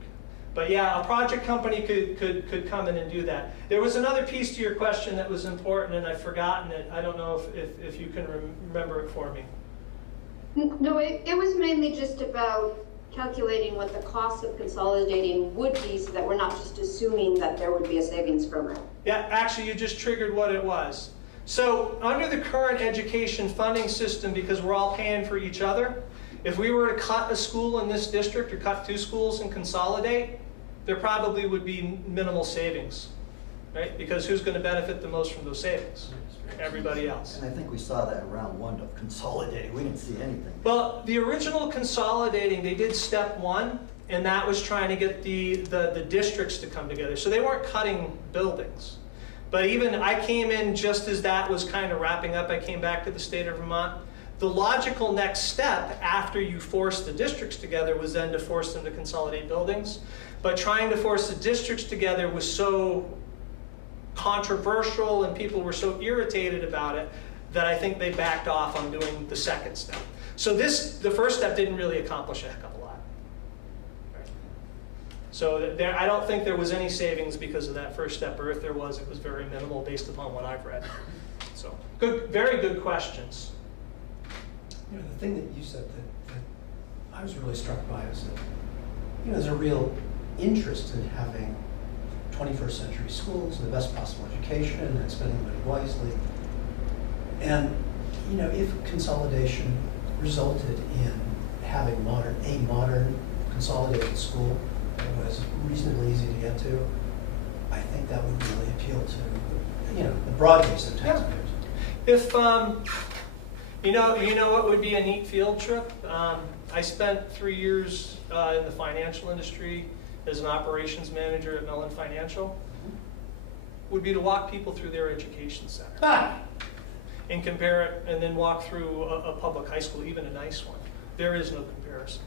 But yeah, a project company could come in and do that. There was another piece to your question that was important and I've forgotten it. I don't know if you can remember it for me. No, it was mainly just about calculating what the cost of consolidating would be so that we're not just assuming that there would be a savings from it. Yeah, actually you just triggered what it was. So under the current education funding system, because we're all paying for each other, if we were to cut a school in this district or cut 2 schools and consolidate, there probably would be minimal savings, right? Because who's going to benefit the most from those savings? Everybody else. And I think we saw that in round 1 of consolidating. We didn't see anything. Well, the original consolidating, they did step 1, and that was trying to get the districts to come together. So they weren't cutting buildings. But even I came in just as that was kind of wrapping up. I came back to the state of Vermont. The logical next step after you force the districts together was then to force them to consolidate buildings. But trying to force the districts together was so controversial and people were so irritated about it that I think they backed off on doing the second step. So the first step didn't really accomplish a heck of a lot. Right. So I don't think there was any savings because of that first step, or if there was, it was very minimal based upon what I've read. So good, very good questions. You know, the thing that you said that I was really struck by is that, you know, there's a real interest in having 21st century schools and the best possible education and spending money wisely. And, you know, if consolidation resulted in having a modern consolidated school that was reasonably easy to get to, I think that would really appeal to, you know, the broad base of taxpayers. If, you know what would be a neat field trip? I spent 3 years in the financial industry as an operations manager at Mellon Financial. Would be to walk people through their education center and compare it, and then walk through a public high school, even a nice one. There is no comparison.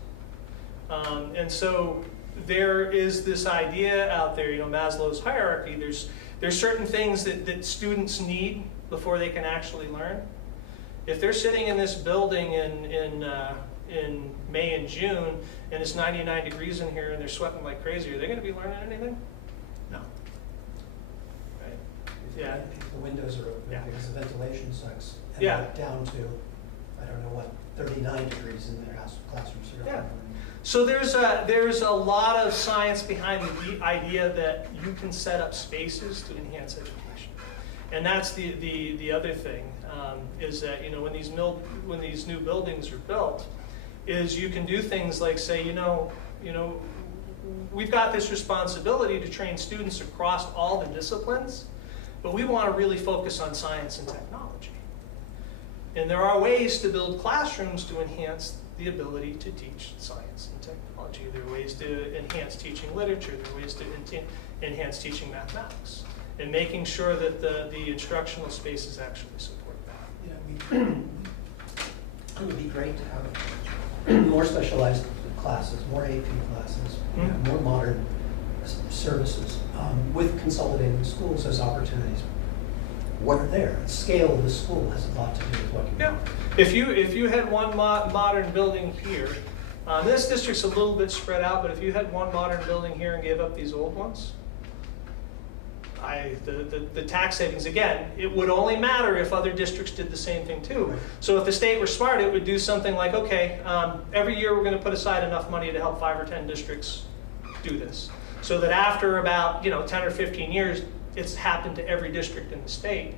And so there is this idea out there, you know, Maslow's hierarchy. There's certain things that students need before they can actually learn. If they're sitting in this building in in May and June, and it's 99 degrees in here and they're sweating like crazy, are they going to be learning anything? No. Right? Yeah. If the windows are open, Yeah. because the ventilation sucks. And Yeah. they're down to, I don't know what, 39 degrees in their classrooms. Yeah. So there's a lot of science behind the idea that you can set up spaces to enhance education, and that's the other thing is that when these new buildings are built, is you can do things like say we've got this responsibility to train students across all the disciplines, but we want to really focus on science and technology, and there are ways to build classrooms to enhance the ability to teach science and technology. There are ways to enhance teaching literature. There are ways to enhance teaching mathematics, and making sure that the instructional spaces actually support that. It would be great to have more specialized classes, more AP classes, more modern services, with consolidating schools as opportunities. What are there? The scale of the school has a lot to do with what you Yeah. If you had one modern building here, this district's a little bit spread out, but if you had one modern building here and gave up these old ones, the tax savings, again, it would only matter if other districts did the same thing too. Right. So if the state were smart, it would do something like, okay, every year we're going to put aside enough money to help 5 or 10 districts do this. So that after about 10 or 15 years, it's happened to every district in the state.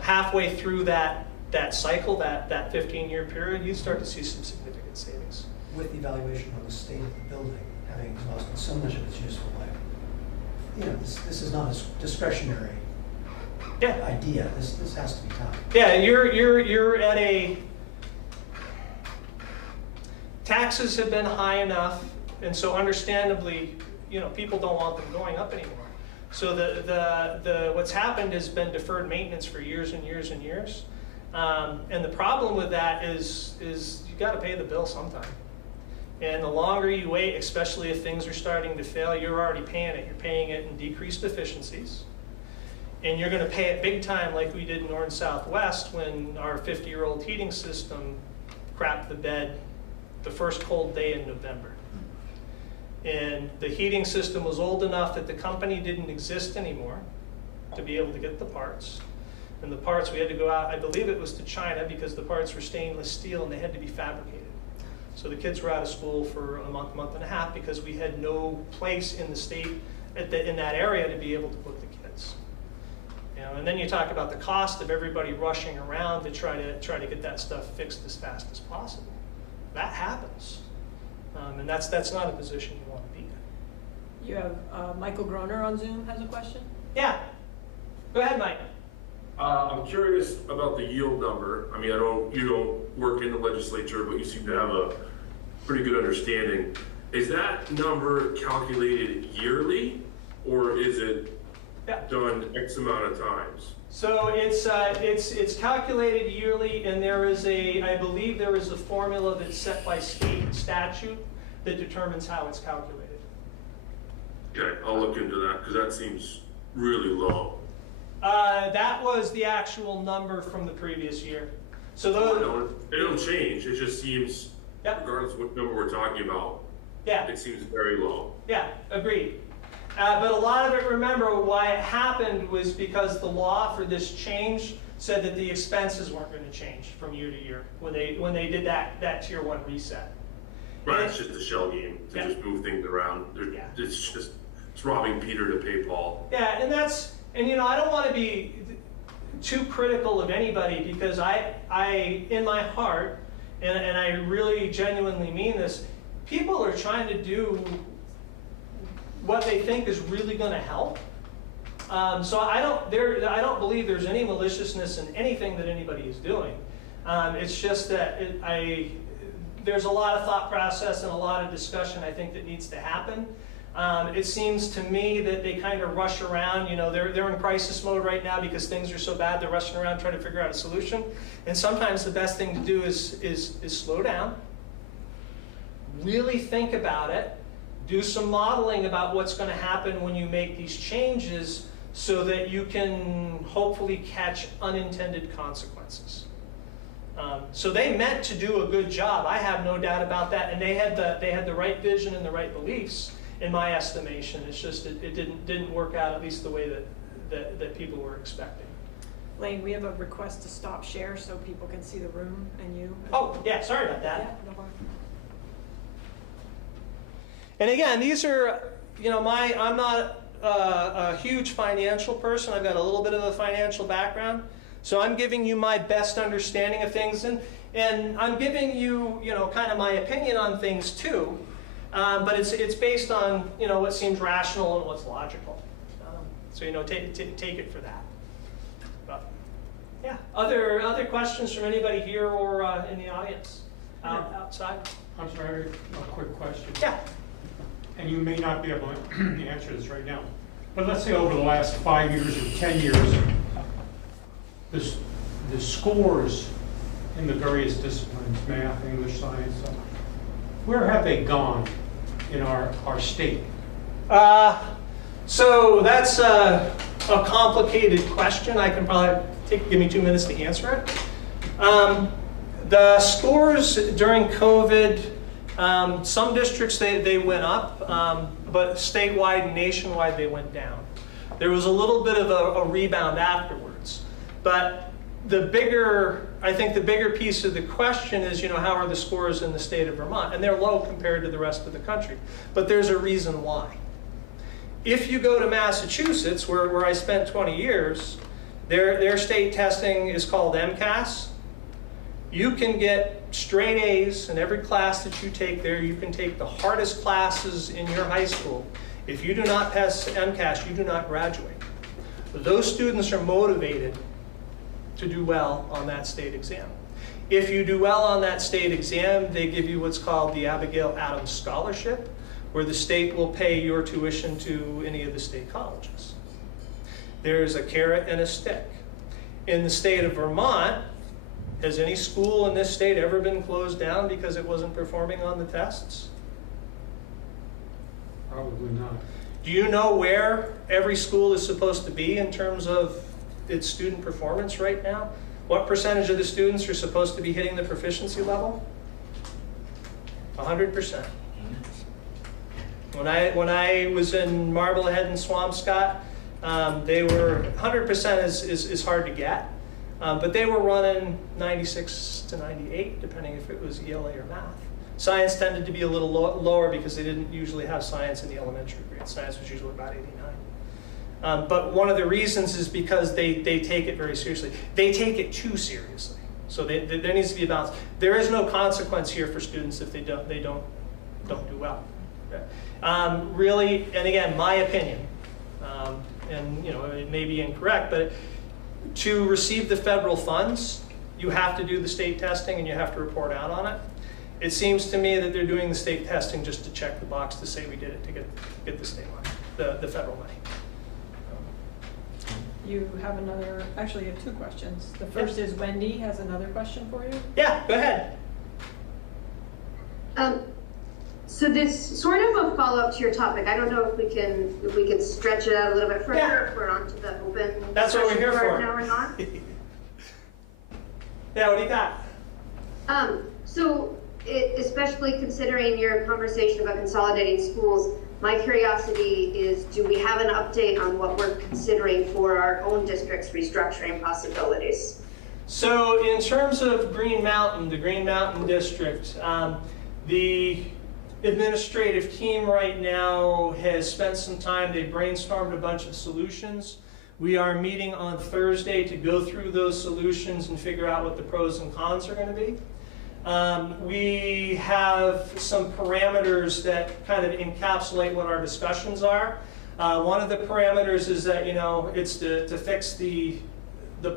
Halfway through that cycle, that 15-year period, you start to see some significant savings. With the evaluation on the state of the building having exhausted so much of its useful life, this is not a discretionary idea. This has to be done. Yeah, you're at a taxes have been high enough, and so understandably, people don't want them going up anymore. So the what's happened has been deferred maintenance for years and years and years, and the problem with that is you got to pay the bill sometime. And the longer you wait, especially if things are starting to fail, you're already paying it. You're paying it in decreased efficiencies, and you're going to pay it big time, like we did in North and Southwest when our 50-year-old heating system crapped the bed the first cold day in November. And the heating system was old enough that the company didn't exist anymore to be able to get the parts. And the parts, we had to go out, I believe it was to China, because the parts were stainless steel and they had to be fabricated. So the kids were out of school for a month and a half because we had no place in the state in that area to be able to put the kids. And then you talk about the cost of everybody rushing around to try to get that stuff fixed as fast as possible. That happens. And that's not a position you want to be in. You have Michael Groner on Zoom has a question. Yeah. Go ahead, Mike. I'm curious about the yield number. I mean, you don't work in the legislature, but you seem to have a pretty good understanding. Is that number calculated yearly, or is it done X amount of times? So it's calculated yearly, and I believe there is a formula that's set by state statute that determines how it's calculated. Okay, I'll look into that because that seems really low. That was the actual number from the previous year. So It don't change. It just seems, regardless of what number we're talking about, it seems very low. Yeah, agreed. But a lot of it, remember, why it happened was because the law for this change said that the expenses weren't going to change from year to year when they did that tier 1 reset. Right, it's just a shell game to just move things around. It's robbing Peter to pay Paul. Yeah, and I don't want to be too critical of anybody because I in my heart, and I really genuinely mean this, people are trying to do what they think is really going to help. So I don't believe there's any maliciousness in anything that anybody is doing. It's just that there's a lot of thought process and a lot of discussion I think that needs to happen. It seems to me that they kind of rush around. They're in crisis mode right now because things are so bad. They're rushing around trying to figure out a solution. And sometimes the best thing to do is slow down, really think about it, do some modeling about what's going to happen when you make these changes so that you can hopefully catch unintended consequences. So they meant to do a good job. I have no doubt about that. And they had the right vision and the right beliefs, in my estimation. It's just it didn't work out at least the way that people were expecting. Layne, we have a request to stop share so people can see the room and you. Oh, yeah, sorry about that. Yeah, no problem. And again, these are, I'm not a huge financial person. I've got a little bit of a financial background. So I'm giving you my best understanding of things, and I'm giving you, kind of my opinion on things too. But it's based on, what seems rational and what's logical. So, take it for that. But, yeah. Other questions from anybody here or in the audience outside? I'm sorry, a quick question. Yeah. And you may not be able to answer this right now, but let's say over the last 5 years or 10 years, the scores in the various disciplines, math, English, science, where have they gone in our state? So that's a complicated question. I can probably give me 2 minutes to answer it. The scores during COVID, some districts they went up, but statewide and nationwide they went down. There was a little bit of a rebound afterwards. But I think the bigger piece of the question is, how are the scores in the state of Vermont? And they're low compared to the rest of the country. But there's a reason why. If you go to Massachusetts, where I spent 20 years, their state testing is called MCAS. You can get straight A's in every class that you take there. You can take the hardest classes in your high school. If you do not pass MCAS, you do not graduate. Those students are motivated to do well on that state exam. If you do well on that state exam, they give you what's called the Abigail Adams Scholarship, where the state will pay your tuition to any of the state colleges. There's a carrot and a stick. In the state of Vermont, has any school in this state ever been closed down because it wasn't performing on the tests? Probably not. Do you know where every school is supposed to be in terms of its student performance right now? What percentage of the students are supposed to be hitting the proficiency level? 100%. When I was in Marblehead and Swampscott, they were 100% is hard to get, but they were running 96 to 98, depending if it was ELA or math. Science tended to be a little lower because they didn't usually have science in the elementary grade. Science was usually about 89. But one of the reasons is because they take it very seriously. They take it too seriously. So there needs to be a balance. There is no consequence here for students if they don't do well. Okay? Really, and again, my opinion, and it may be incorrect, but to receive the federal funds, you have to do the state testing and you have to report out on it. It seems to me that they're doing the state testing just to check the box to say we did it to get the state money, the federal money. You have actually you have 2 questions. The first is Wendy has another question for you. Yeah, go ahead. So this sort of a follow-up to your topic. I don't know if we can stretch it out a little bit further, Yeah. if we're onto the open. That's what we're here discussion for. part now or not. Yeah, what do you got? So especially considering your conversation about consolidating schools, my curiosity is, do we have an update on what we're considering for our own district's restructuring possibilities? So in terms of Green Mountain, the Green Mountain District, the administrative team right now has spent some time, they brainstormed a bunch of solutions. We are meeting on Thursday to go through those solutions and figure out what the pros and cons are going to be. We have some parameters that kind of encapsulate what our discussions are. One of the parameters is that, it's to fix the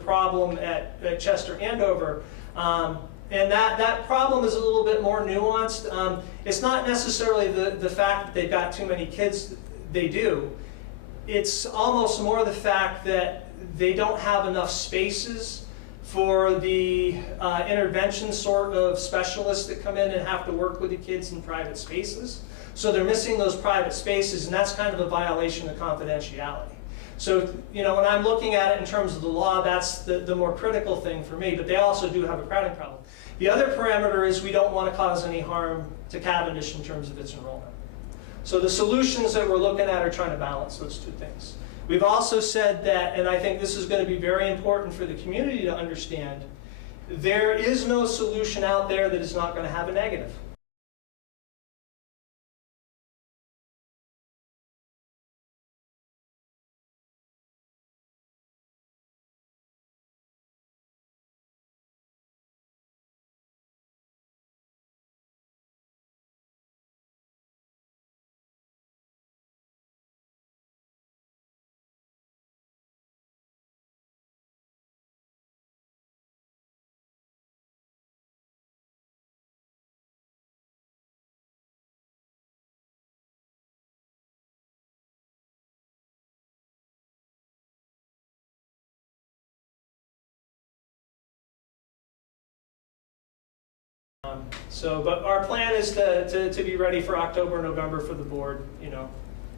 problem at Chester Andover. And that problem is a little bit more nuanced. It's not necessarily the fact that they've got too many kids, they do. It's almost more the fact that they don't have enough spaces for the intervention sort of specialists that come in and have to work with the kids in private spaces. So they're missing those private spaces, and that's kind of a violation of confidentiality. So, you know, when I'm looking at it in terms of the law, that's the more critical thing for me, but they also do have a crowding problem. The other parameter is we don't want to cause any harm to Cavendish in terms of its enrollment. So the solutions that we're looking at are trying to balance those two things. We've also said that, and I think this is going to be very important for the community to understand, there is no solution out there that is not going to have a negative. But our plan is to be ready for October, November for the board, you know.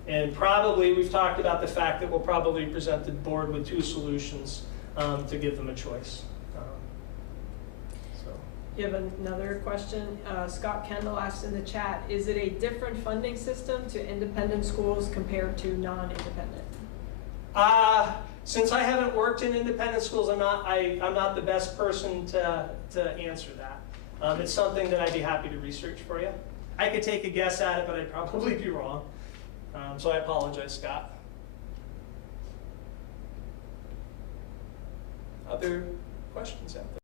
And probably, we've talked about the fact that we'll probably present the board with two solutions to give them a choice. You have another question. Scott Kendall asked in the chat, is it a different funding system to independent schools compared to non-independent? Since I haven't worked in independent schools, I'm not the best person to answer that. It's something that I'd be happy to research for you. I could take a guess at it, but I'd probably be wrong. So I apologize, Scott. Other questions out there?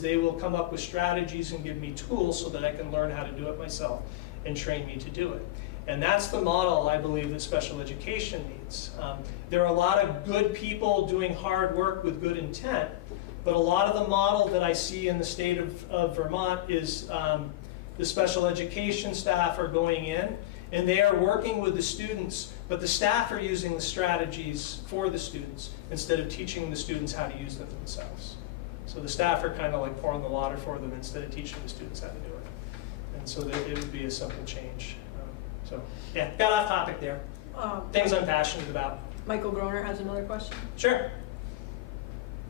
They will come up with strategies and give me tools so that I can learn how to do it myself and train me to do it. And that's the model I believe that special education needs. There are a lot of good people doing hard work with good intent, but a lot of the model that I see in the state of Vermont is the special education staff are going in and they are working with the students, but the staff are using the strategies for the students instead of teaching the students how to use them themselves. So the staff are kind of like pouring the water for them instead of teaching the students how to do it. And so it would be a simple change. So yeah, got off topic there. things I'm passionate about. Michael Groner has another question. Sure.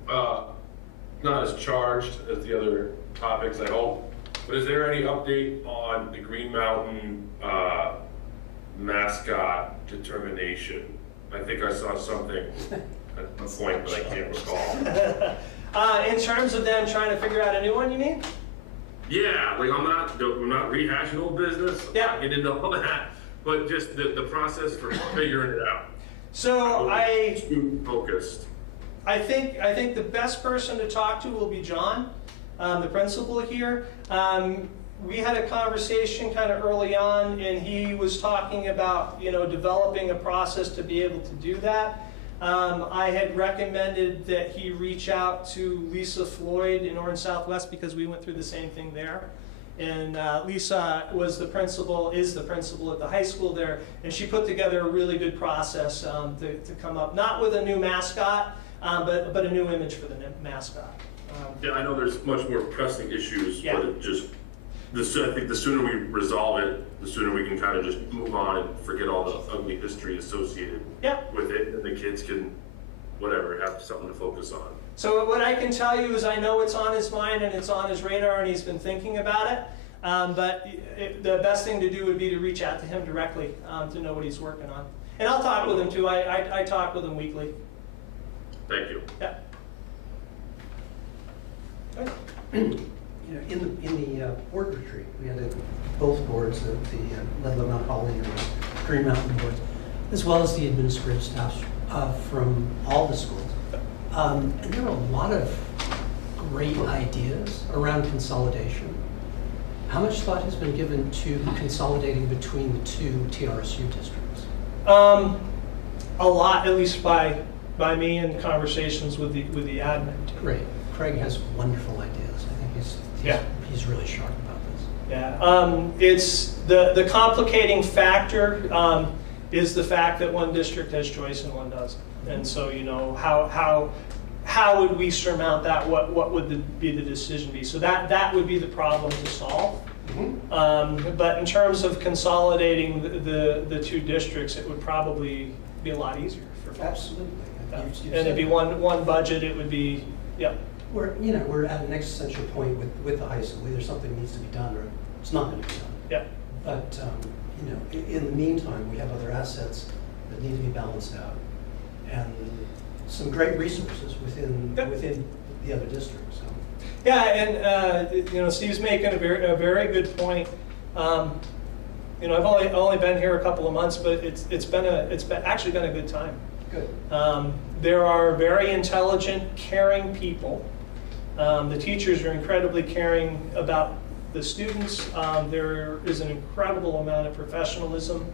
Not as charged as the other topics, I hope, but is there any update on the Green Mountain mascot determination? I think I saw something at one point, but I can't recall. In terms of them trying to figure out a new one, you mean? Yeah, like I'm not rehashing old business. Yeah. I'm not getting into all that, but just the process for figuring it out. So Student focused. I think the best person to talk to will be John, the principal here. We had a conversation kind of early on, and he was talking about, you know, developing a process to be able to do that. I had recommended that he reach out to Lisa Floyd in Orange Southwest because we went through the same thing there. And Lisa is the principal at the high school there, and she put together a really good process to come up, not with a new mascot, but a new image for the mascot. Yeah, I know there's much more pressing issues, Yeah. but it just, I think the sooner we resolve it, the sooner we can kind of just move on and forget all the ugly history associated Yeah. with it, and the kids can, whatever, have something to focus on. So what I can tell you is I know it's on his mind and it's on his radar and he's been thinking about it. But the best thing to do would be to reach out to him directly to know what he's working on. And I'll talk with him too. I talk with him weekly. Thank you. Yeah. Good. You know, in the board retreat, we had both boards, the Ludlow Mount Holly and the Green Mountain boards, as well as the administrative staff from all the schools. And there were a lot of great ideas around consolidation. How much thought has been given to consolidating between the two TRSU districts? A lot, at least by me in conversations with the admin team. Great. Craig has wonderful ideas. I think he's really sharp about this. Yeah, it's the complicating factor is the fact that one district has choice and one doesn't. And so, you know, how would we surmount that? What would be the decision be? So that would be the problem to solve. Mm-hmm. But in terms of consolidating the two districts, it would probably be a lot easier for folks. Absolutely. And it'd be one budget. It would be, yeah. We're at an existential point with the high school. Either something needs to be done or it's not going to be done. Yeah. But you know, in the meantime, we have other assets that need to be balanced out, and some great resources within the other districts. So. Yeah, and you know, Steve's making a very good point. You know, I've only been here a couple of months, but it's actually been a good time. Good. There are very intelligent, caring people. The teachers are incredibly caring about the students. There is an incredible amount of professionalism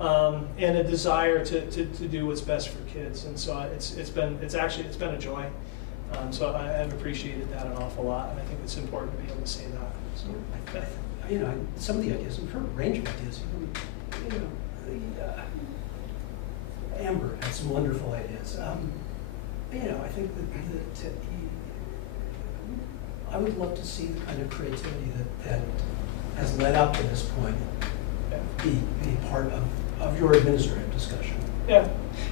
and a desire to do what's best for kids. And so it's been a joy. So I have appreciated that an awful lot, and I think it's important to be able to say that. So, you know, some of the ideas, we've heard a range of ideas. You know, Amber had some wonderful ideas. You know, I think that I would love to see the kind of creativity that has led up to this point be part of your administrative discussion. Yeah,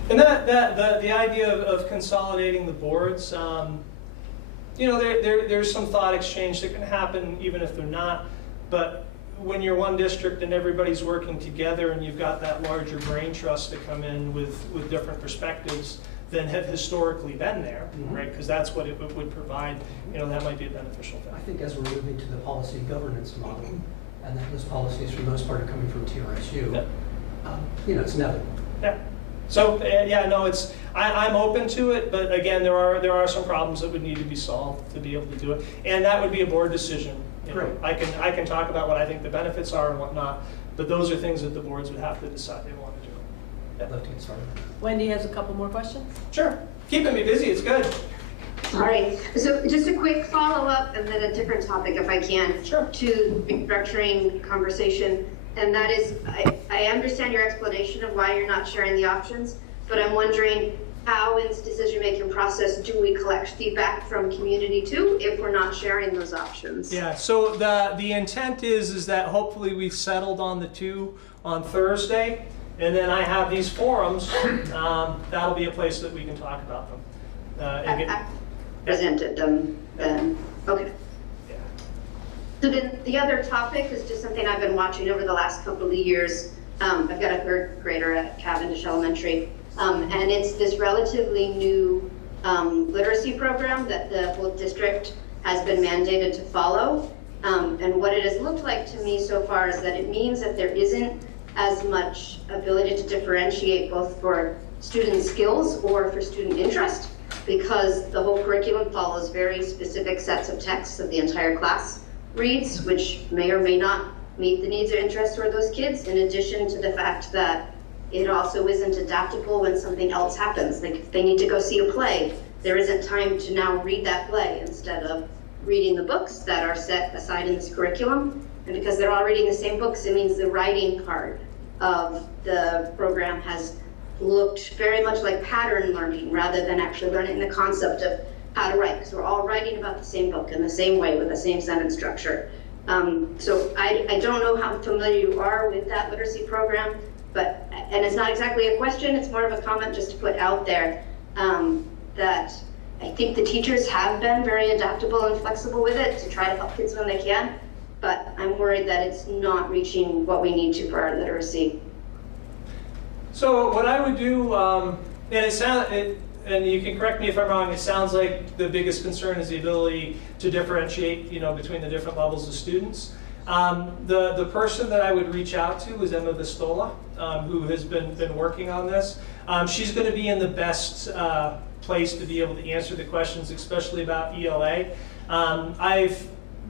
and the idea of consolidating the boards, you know, there's some thought exchange that can happen even if they're not, but when you're one district and everybody's working together and you've got that larger brain trust to come in with different perspectives than have historically been there, mm-hmm. right? Because that's what it would provide, you know, that might be a beneficial thing. I think as we're moving to the policy governance model, and that those policies for the most part are coming from TRSU, you know, it's inevitable. Yeah. So yeah, no, I'm open to it, but again, there are some problems that would need to be solved to be able to do it, and that would be a board decision. You know, I can talk about what I think the benefits are and whatnot, but those are things that the boards would have to decide they want to do. I'd love to get started. Wendy has a couple more questions. Sure, keeping me busy. It's good. All right. So just a quick follow-up and then a different topic, if I can, sure. To the restructuring conversation. And that is, I understand your explanation of why you're not sharing the options, but I'm wondering how in this decision-making process do we collect feedback from community too if we're not sharing those options? Yeah, so the intent is that hopefully we've settled on the two on Thursday, And then I have these forums. That'll be a place that we can talk about them. I presented them then. Okay. Yeah. So then the other topic is just something I've been watching over the last couple of years. I've got a third grader at Cavendish Elementary, and it's this relatively new literacy program that the whole district has been mandated to follow. And what it has looked like to me so far is that it means that there isn't as much ability to differentiate both for student skills or for student interest, because the whole curriculum follows very specific sets of texts that the entire class reads, which may or may not meet the needs or interests of those kids, in addition to the fact that it also isn't adaptable when something else happens. Like if they need to go see a play, there isn't time to now read that play instead of reading the books that are set aside in this curriculum. And because they're all reading the same books, it means the writing part of the program has looked very much like pattern learning rather than actually learning the concept of how to write, because we're all writing about the same book in the same way with the same sentence structure. So I don't know how familiar you are with that literacy program, but, and it's not exactly a question, it's more of a comment just to put out there, that I think the teachers have been very adaptable and flexible with it to try to help kids when they can, but I'm worried that it's not reaching what we need to for our literacy. So what I would do, and you can correct me if I'm wrong, it sounds like the biggest concern is the ability to differentiate, between the different levels of students. The person that I would reach out to is Emma Vistola, who has been working on this. She's going to be in the best place to be able to answer the questions, especially about ELA. I've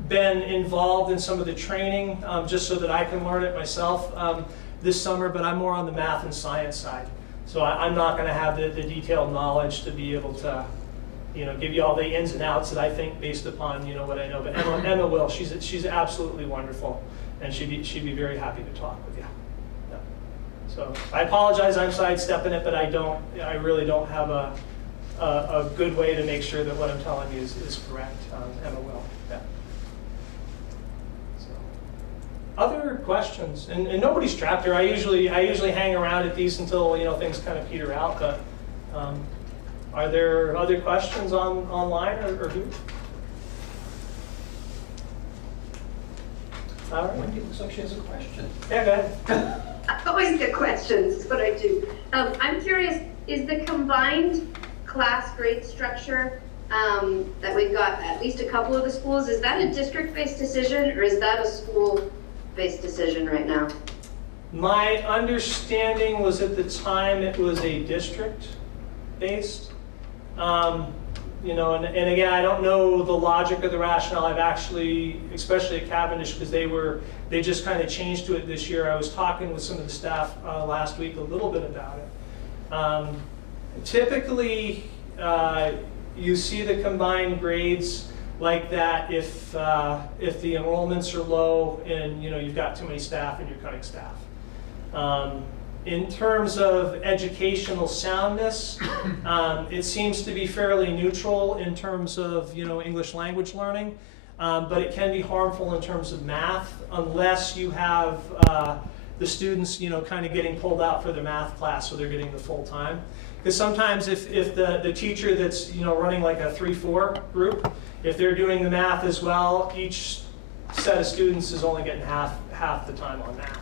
been involved in some of the training just so that I can learn it myself this summer, but I'm more on the math and science side. So I'm not going to have the detailed knowledge to be able to, give you all the ins and outs that I think based upon, what I know. But Emma will. She's absolutely wonderful, and she'd be very happy to talk with you. Yeah. So I apologize, I'm sidestepping it, but I really don't have a good way to make sure that what I'm telling you is correct. Emma will. Yeah. Other questions? And nobody's trapped here. I usually hang around at these until things kind of peter out. But are there other questions online or who? All right. Wendy looks like she has a question. Yeah, go ahead. I always get questions, is what I do. I'm curious, is the combined class grade structure that we've got at least a couple of the schools, is that a district-based decision or is that a school-based decision right now? My understanding was at the time it was a district-based. And again, I don't know the logic of the rationale. I've actually, especially at Cavendish, because they just kind of changed to it this year. I was talking with some of the staff last week a little bit about it. Typically, you see the combined grades like that if the enrollments are low and you've got too many staff and you're cutting staff. In terms of educational soundness, it seems to be fairly neutral in terms of English language learning, but it can be harmful in terms of math unless you have the students kind of getting pulled out for their math class so they're getting the full time. Because sometimes if the teacher that's running like a 3-4 group, if they're doing the math as well, each set of students is only getting half the time on math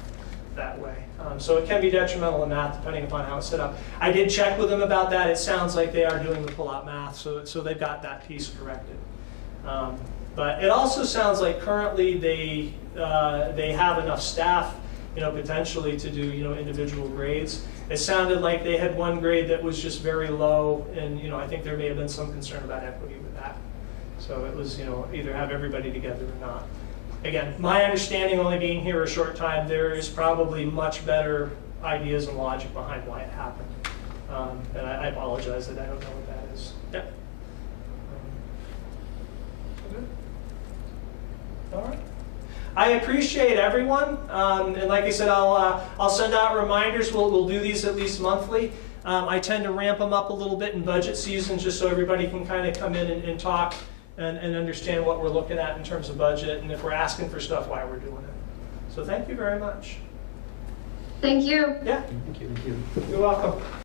that way. So it can be detrimental in math depending upon how it's set up. I did check with them about that. It sounds like they are doing the pull-out math, so they've got that piece corrected. But it also sounds like currently they have enough staff, potentially to do individual grades. It sounded like they had one grade that was just very low, and I think there may have been some concern about equity with that. So it was either have everybody together or not. Again, my understanding, only being here a short time, there is probably much better ideas and logic behind why it happened. And I apologize that I don't know what that is. Yeah. All right. I appreciate everyone, and like I said, I'll send out reminders. We'll do these at least monthly. I tend to ramp them up a little bit in budget season, just so everybody can kind of come in and talk and understand what we're looking at in terms of budget, and if we're asking for stuff, why we're doing it. So thank you very much. Thank you. Yeah, Thank you. you're welcome.